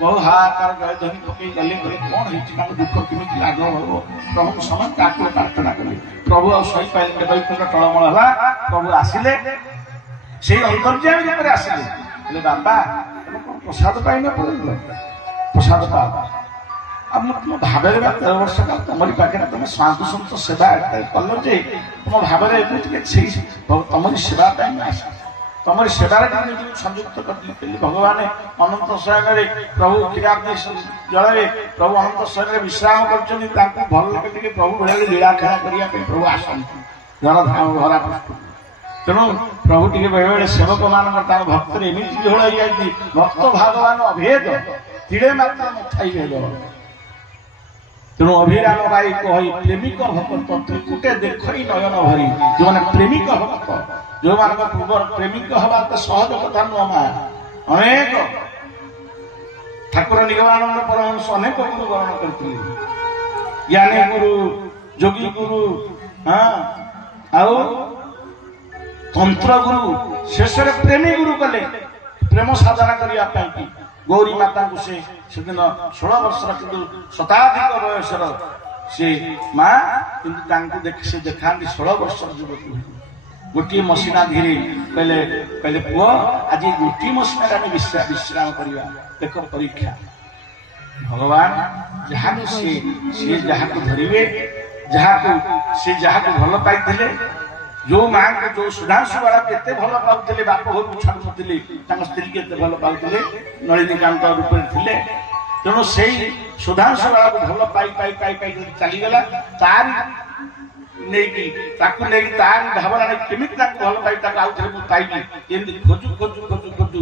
बहु हाहाकार गए धनी पकई गले कौन है दुख केमी लाघव हो प्रभु समस्त आकुल प्रार्थना कले प्रभु आ सही पाइले वैकुंठ टलमल है प्रभु आसिले से अंतर्यामी रूप आसिले बाबा प्रसाद पाई न पड़े प्रसाद पा अब तुम भाव 13 वर्ष का तुम पाखे तुम साधु सत सेवा कल जे तुम भाव तुम सेवा तुम सेवार संयुक्त कर भगवान अनंत शयन प्रभु क्षीराब्दी जल प्रभु अनंत शयन विश्राम कर भल लगे प्रभु भाई लीला खेला करने प्रभु आसती धराधाम भरा तेणु प्रभु टे बेले सेवक मान भक्त एमती जोड़ हो जाती भक्त भगवान अभेद तीड़े मात्र नथाई भेद तेणु अभिराम बाई कही प्रेमिक भक्त त्रिकुटे देख नयन भरी जो मैंने प्रेमिक भक्त जो मान पूर्व प्रेमिक हवा तो सहज कथा नुह माँ अनेक ठाकुर निगमानंद परमहंस अनेक गुरु वर्ण करते ज्ञानी गुरु जोगी गुरु हाँ आउ तंत्र गुरु शेष प्रेमी गुरु कले प्रेम साधना करने गौरी माता को से दिन 16 वर्ष कि शताधिक बयसर ସେ ମା କିନ୍ତୁ ତାଙ୍କୁ ଦେଖି ସେ ଦେଖାନ୍ତି 16 ବର୍ଷର ଯୁବତୀ ଗୋଟିଏ ମସିନା ଧୀରେ କହିଲେ କହିଲେ ପୁଅ ଆଜି ଗୋଟିଏ ମସିନାରେ ଆମେ ବିଶ୍ରାମ କରିବା ଦେଖ ପରୀକ୍ଷା ଭଗବାନ ଯାହାକୁ ସେ ଯାହାକୁ ଧରିବେ ସେ ଯାହାକୁ ଭଲ ପାଇଥିଲେ ଯୋଉ ମାଙ୍କୁ ଯୋଉ ସୁଧାଂଶୁ ବାଳାକୁ ଏତେ ଭଲ ପାଉଥିଲେ ବାପ ଘରକୁ ଛାଡୁନଥିଲେ ତାଙ୍କ ସ୍ତ୍ରୀକି ଏତେ ଭଲ ପାଉଥିଲେ ନଳିନୀକାନ୍ତ ରୂପରେ ଥିଲେ ତେଣୁ ସେଇ ସୁଧାଂଶୁ ବାଳାକୁ ଭଲ ପାଇ ପାଇ ପାଇ ପାଇ ଚାଲିଗଲା ତାରି ନେଇକି ତାକୁ ନେଇକି ତାରି ଭାବନାରେ କେମିତି ତାକୁ ଭଲ ପାଇ ତାକୁ ଆଉ ଥରେ ମୁଁ ପାଇବି ଏମିତି ଖୋଜୁ ଖୋଜୁ ଖୋଜୁ ଖୋଜୁ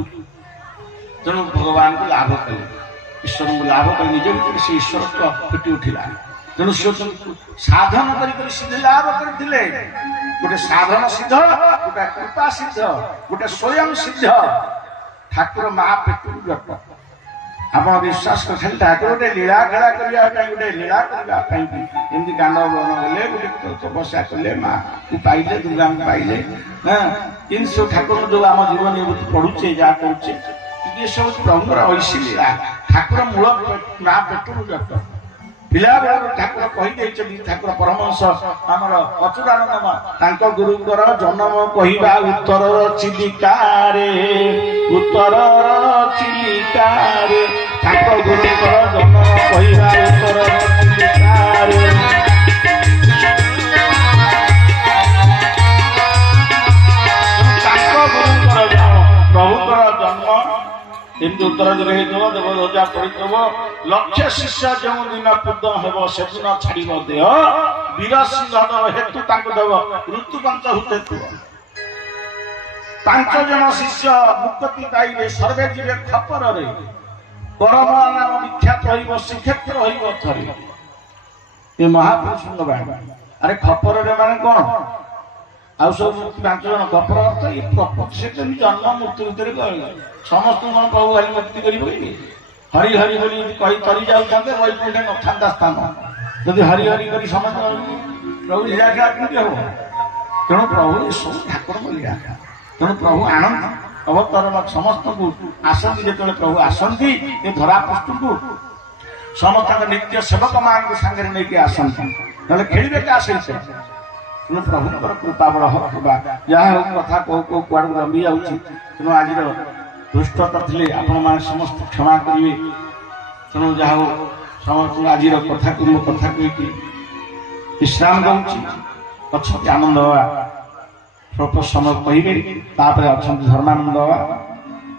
ତେଣୁ ଭଗବାନଙ୍କୁ ଲାଭ କଲେ ଈଶ୍ୱରଙ୍କୁ ଲାଭ କଲେ ନିଜ ଭିତରେ ସେ ଈଶ୍ୱରତ୍ୱ ଫୁଟି ଉଠିଲା ତେଣୁ ସେ ସାଧନ କରି ସିଦ୍ଧି ଲାଭ କରିଥିଲେ ଗୋଟେ ସାଧନ ସିଦ୍ଧ ଗୋଟେ କୃପା ସିଦ୍ଧ ଗୋଟେ ସ୍ୱୟଂ ସିଦ୍ଧ ଠାକୁର ମା ପେଟରୁ ଜଟ ଆପଣ ବିଶ୍ୱାସ କରିଥିଲେ ଠାକୁର ଗୋଟେ ଲୀଳା ଖେଳା କରିବା ପାଇଁ ଗୋଟେ ଲୀଳା କରିବା ପାଇଁ ଏମିତି ଗାନ ବନ ଗଲେ ଗୋଟେ ତପସ୍ୟା କଲେ ମା କୁ ପାଇଲେ ଦୁର୍ଗାଙ୍କୁ ପାଇଲେ କିନ୍ତୁ ସବୁ ଠାକୁର ଯୋଉ ଆମ ଜୀବନ ପଢୁଛେ ଯାହା କରୁଛେ ଏ ସବୁ ପ୍ରଭୁଙ୍କର ଐଶୀ ଲୀଳା ଠାକୁର ମୂଳ ମା ପେଟରୁ ଜଟ ପିଲାବେଳରୁ ଠାକୁର କହିଦେଇଛନ୍ତି ଠାକୁର ପରମହଂସ ଆମର ଅଚ୍ୟୁତାନନ୍ଦ ତାଙ୍କ ଗୁରୁଙ୍କର ଜନ୍ମ କହିବା ଉତ୍ତରର ଚିଲିକାରେ ତାଙ୍କ ଗୁରୁଙ୍କର ଜନ୍ମ କହିବା ଉତ୍ତରର ଚିଲିକାରେ ତାଙ୍କ ଗୁରୁଙ୍କର ପ୍ରଭୁଙ୍କର ଜନ୍ମ ଏମିତି ଉତ୍ତର ଦିଗରେ ହେଇଥିବ ଦେବଦଜା କରିଥିବ ଲକ୍ଷ୍ୟ ଶିଷ୍ୟ ଯେଉଁ ଦିନ ପୂର୍ଣ୍ଣ ହେବ ସେଦିନ ଛାଡ଼ିବ ଦେହ ବୀର ସିଂହ ହେତୁ ତାଙ୍କୁ ଦେବ ଋତୁବଞ୍ଚ ହେତୁ 5 ଜଣ ଶିଷ୍ୟ ମୁକ୍ତି ପାଇବେ ସର୍ବେ ଯିବେ ଖପରରେ ପରମ ନାମ ବିଖ୍ୟାତ ହୋଇବ ଶ୍ରୀକ୍ଷେତ୍ର ହୋଇବ ଥରେ ଏ ମହାପୁରୁଷଙ୍କ ବାଣୀ ଆରେ ଖପରରେ ମାନେ କଣ ଆଉ ସବୁ 5 ଜଣ ଖପର ଅର୍ଥ ଏ ପ୍ରପତି ସେ ଜନ୍ମ ମୃତ୍ୟୁ ଭିତରେ କହିଲେ ସମସ୍ତଙ୍କୁ କଣ ପ୍ରଭୁ ଖାଲି ମୁକ୍ତି କରିବ କି ହରି ହରି ବୋଲି କହି କରି ଯାଉଥାନ୍ତେ ବୈକୁଣ୍ଠେ ନଥାନ୍ତା ସ୍ଥାନ ଯଦି ହରି ହରି କରି ସମସ୍ତ ପ୍ରଭୁ ଲୀଳା ଖେଳା କେମିତି ହବ ତେଣୁ ପ୍ରଭୁ ଏସବୁ ଠାକୁରଙ୍କ ଲୀଳା ତେଣୁ ପ୍ରଭୁ ଆନନ୍ଦ ଅବତରଣ ସମସ୍ତଙ୍କୁ ଆସନ୍ତି ଯେତେବେଳେ ପ୍ରଭୁ ଆସନ୍ତି ଏ ଧରା ପୃଷ୍ଠକୁ ସମସ୍ତଙ୍କ ନିତ୍ୟ ସେବକ ମାନଙ୍କୁ ସାଙ୍ଗରେ ନେଇକି ଆସନ୍ତି ନହେଲେ ଖେଳିବେ କା ସହିତ ତେଣୁ ପ୍ରଭୁଙ୍କର କୃପା ବଳ ହବା ଯାହା ହଉ କଥା କୋଉ କୁଆଡକୁ ରମି ଯାଉଛି ତେଣୁ ଆଜିର ଦୁଷ୍ଟତା ଥିଲେ ଆପଣମାନେ ସମସ୍ତେ କ୍ଷମା କରିବେ ତେଣୁ ଯାହା ହଉ ସମସ୍ତଙ୍କୁ ଆଜିର କଥାକୁ ମୋ କଥା କହିକି ବିଶ୍ରାମ ଦଉଛି ଅଛନ୍ତି ଆନନ୍ଦ ବାବା ସ୍ୱଳ୍ପ ସମୟ କହିବେ ତାପରେ ଅଛନ୍ତି ଧର୍ମାନନ୍ଦ ବାବା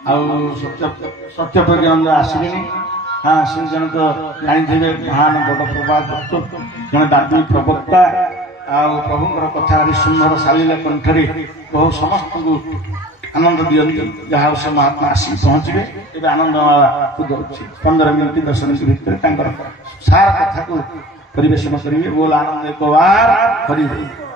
ଆଉ ସତ୍ୟପ୍ରଜ୍ଞାନନ୍ଦ ଆସିଲେଣି ସେ ଜଣେ ତ ଜାଣିଥିବେ ମହାନ ବଡ଼ ପ୍ରବାଦ ଜଣେ ଦାର୍ଶନିକ ପ୍ରବକ୍ତା ଆଉ ପ୍ରଭୁଙ୍କର କଥା ଭାରି ସୁନ୍ଦର ସାଲିଲା କଣ୍ଠରେ ବହୁ ସମସ୍ତଙ୍କୁ ଆନନ୍ଦ ଦିଅନ୍ତି ଯାହା ସେ ମହାତ୍ମା ଆସି ପହଞ୍ଚିବେ ଏବେ ଆନନ୍ଦ ବାବାକୁ ଦଉଛି 15 ମିନିଟ୍ 10 ମିନିଟ୍ ଭିତରେ ତାଙ୍କର ସାର କଥାକୁ ପରିବେଷଣ କରିବେ ବୋଲ ଆନନ୍ଦ ଏକ ବାର ହରି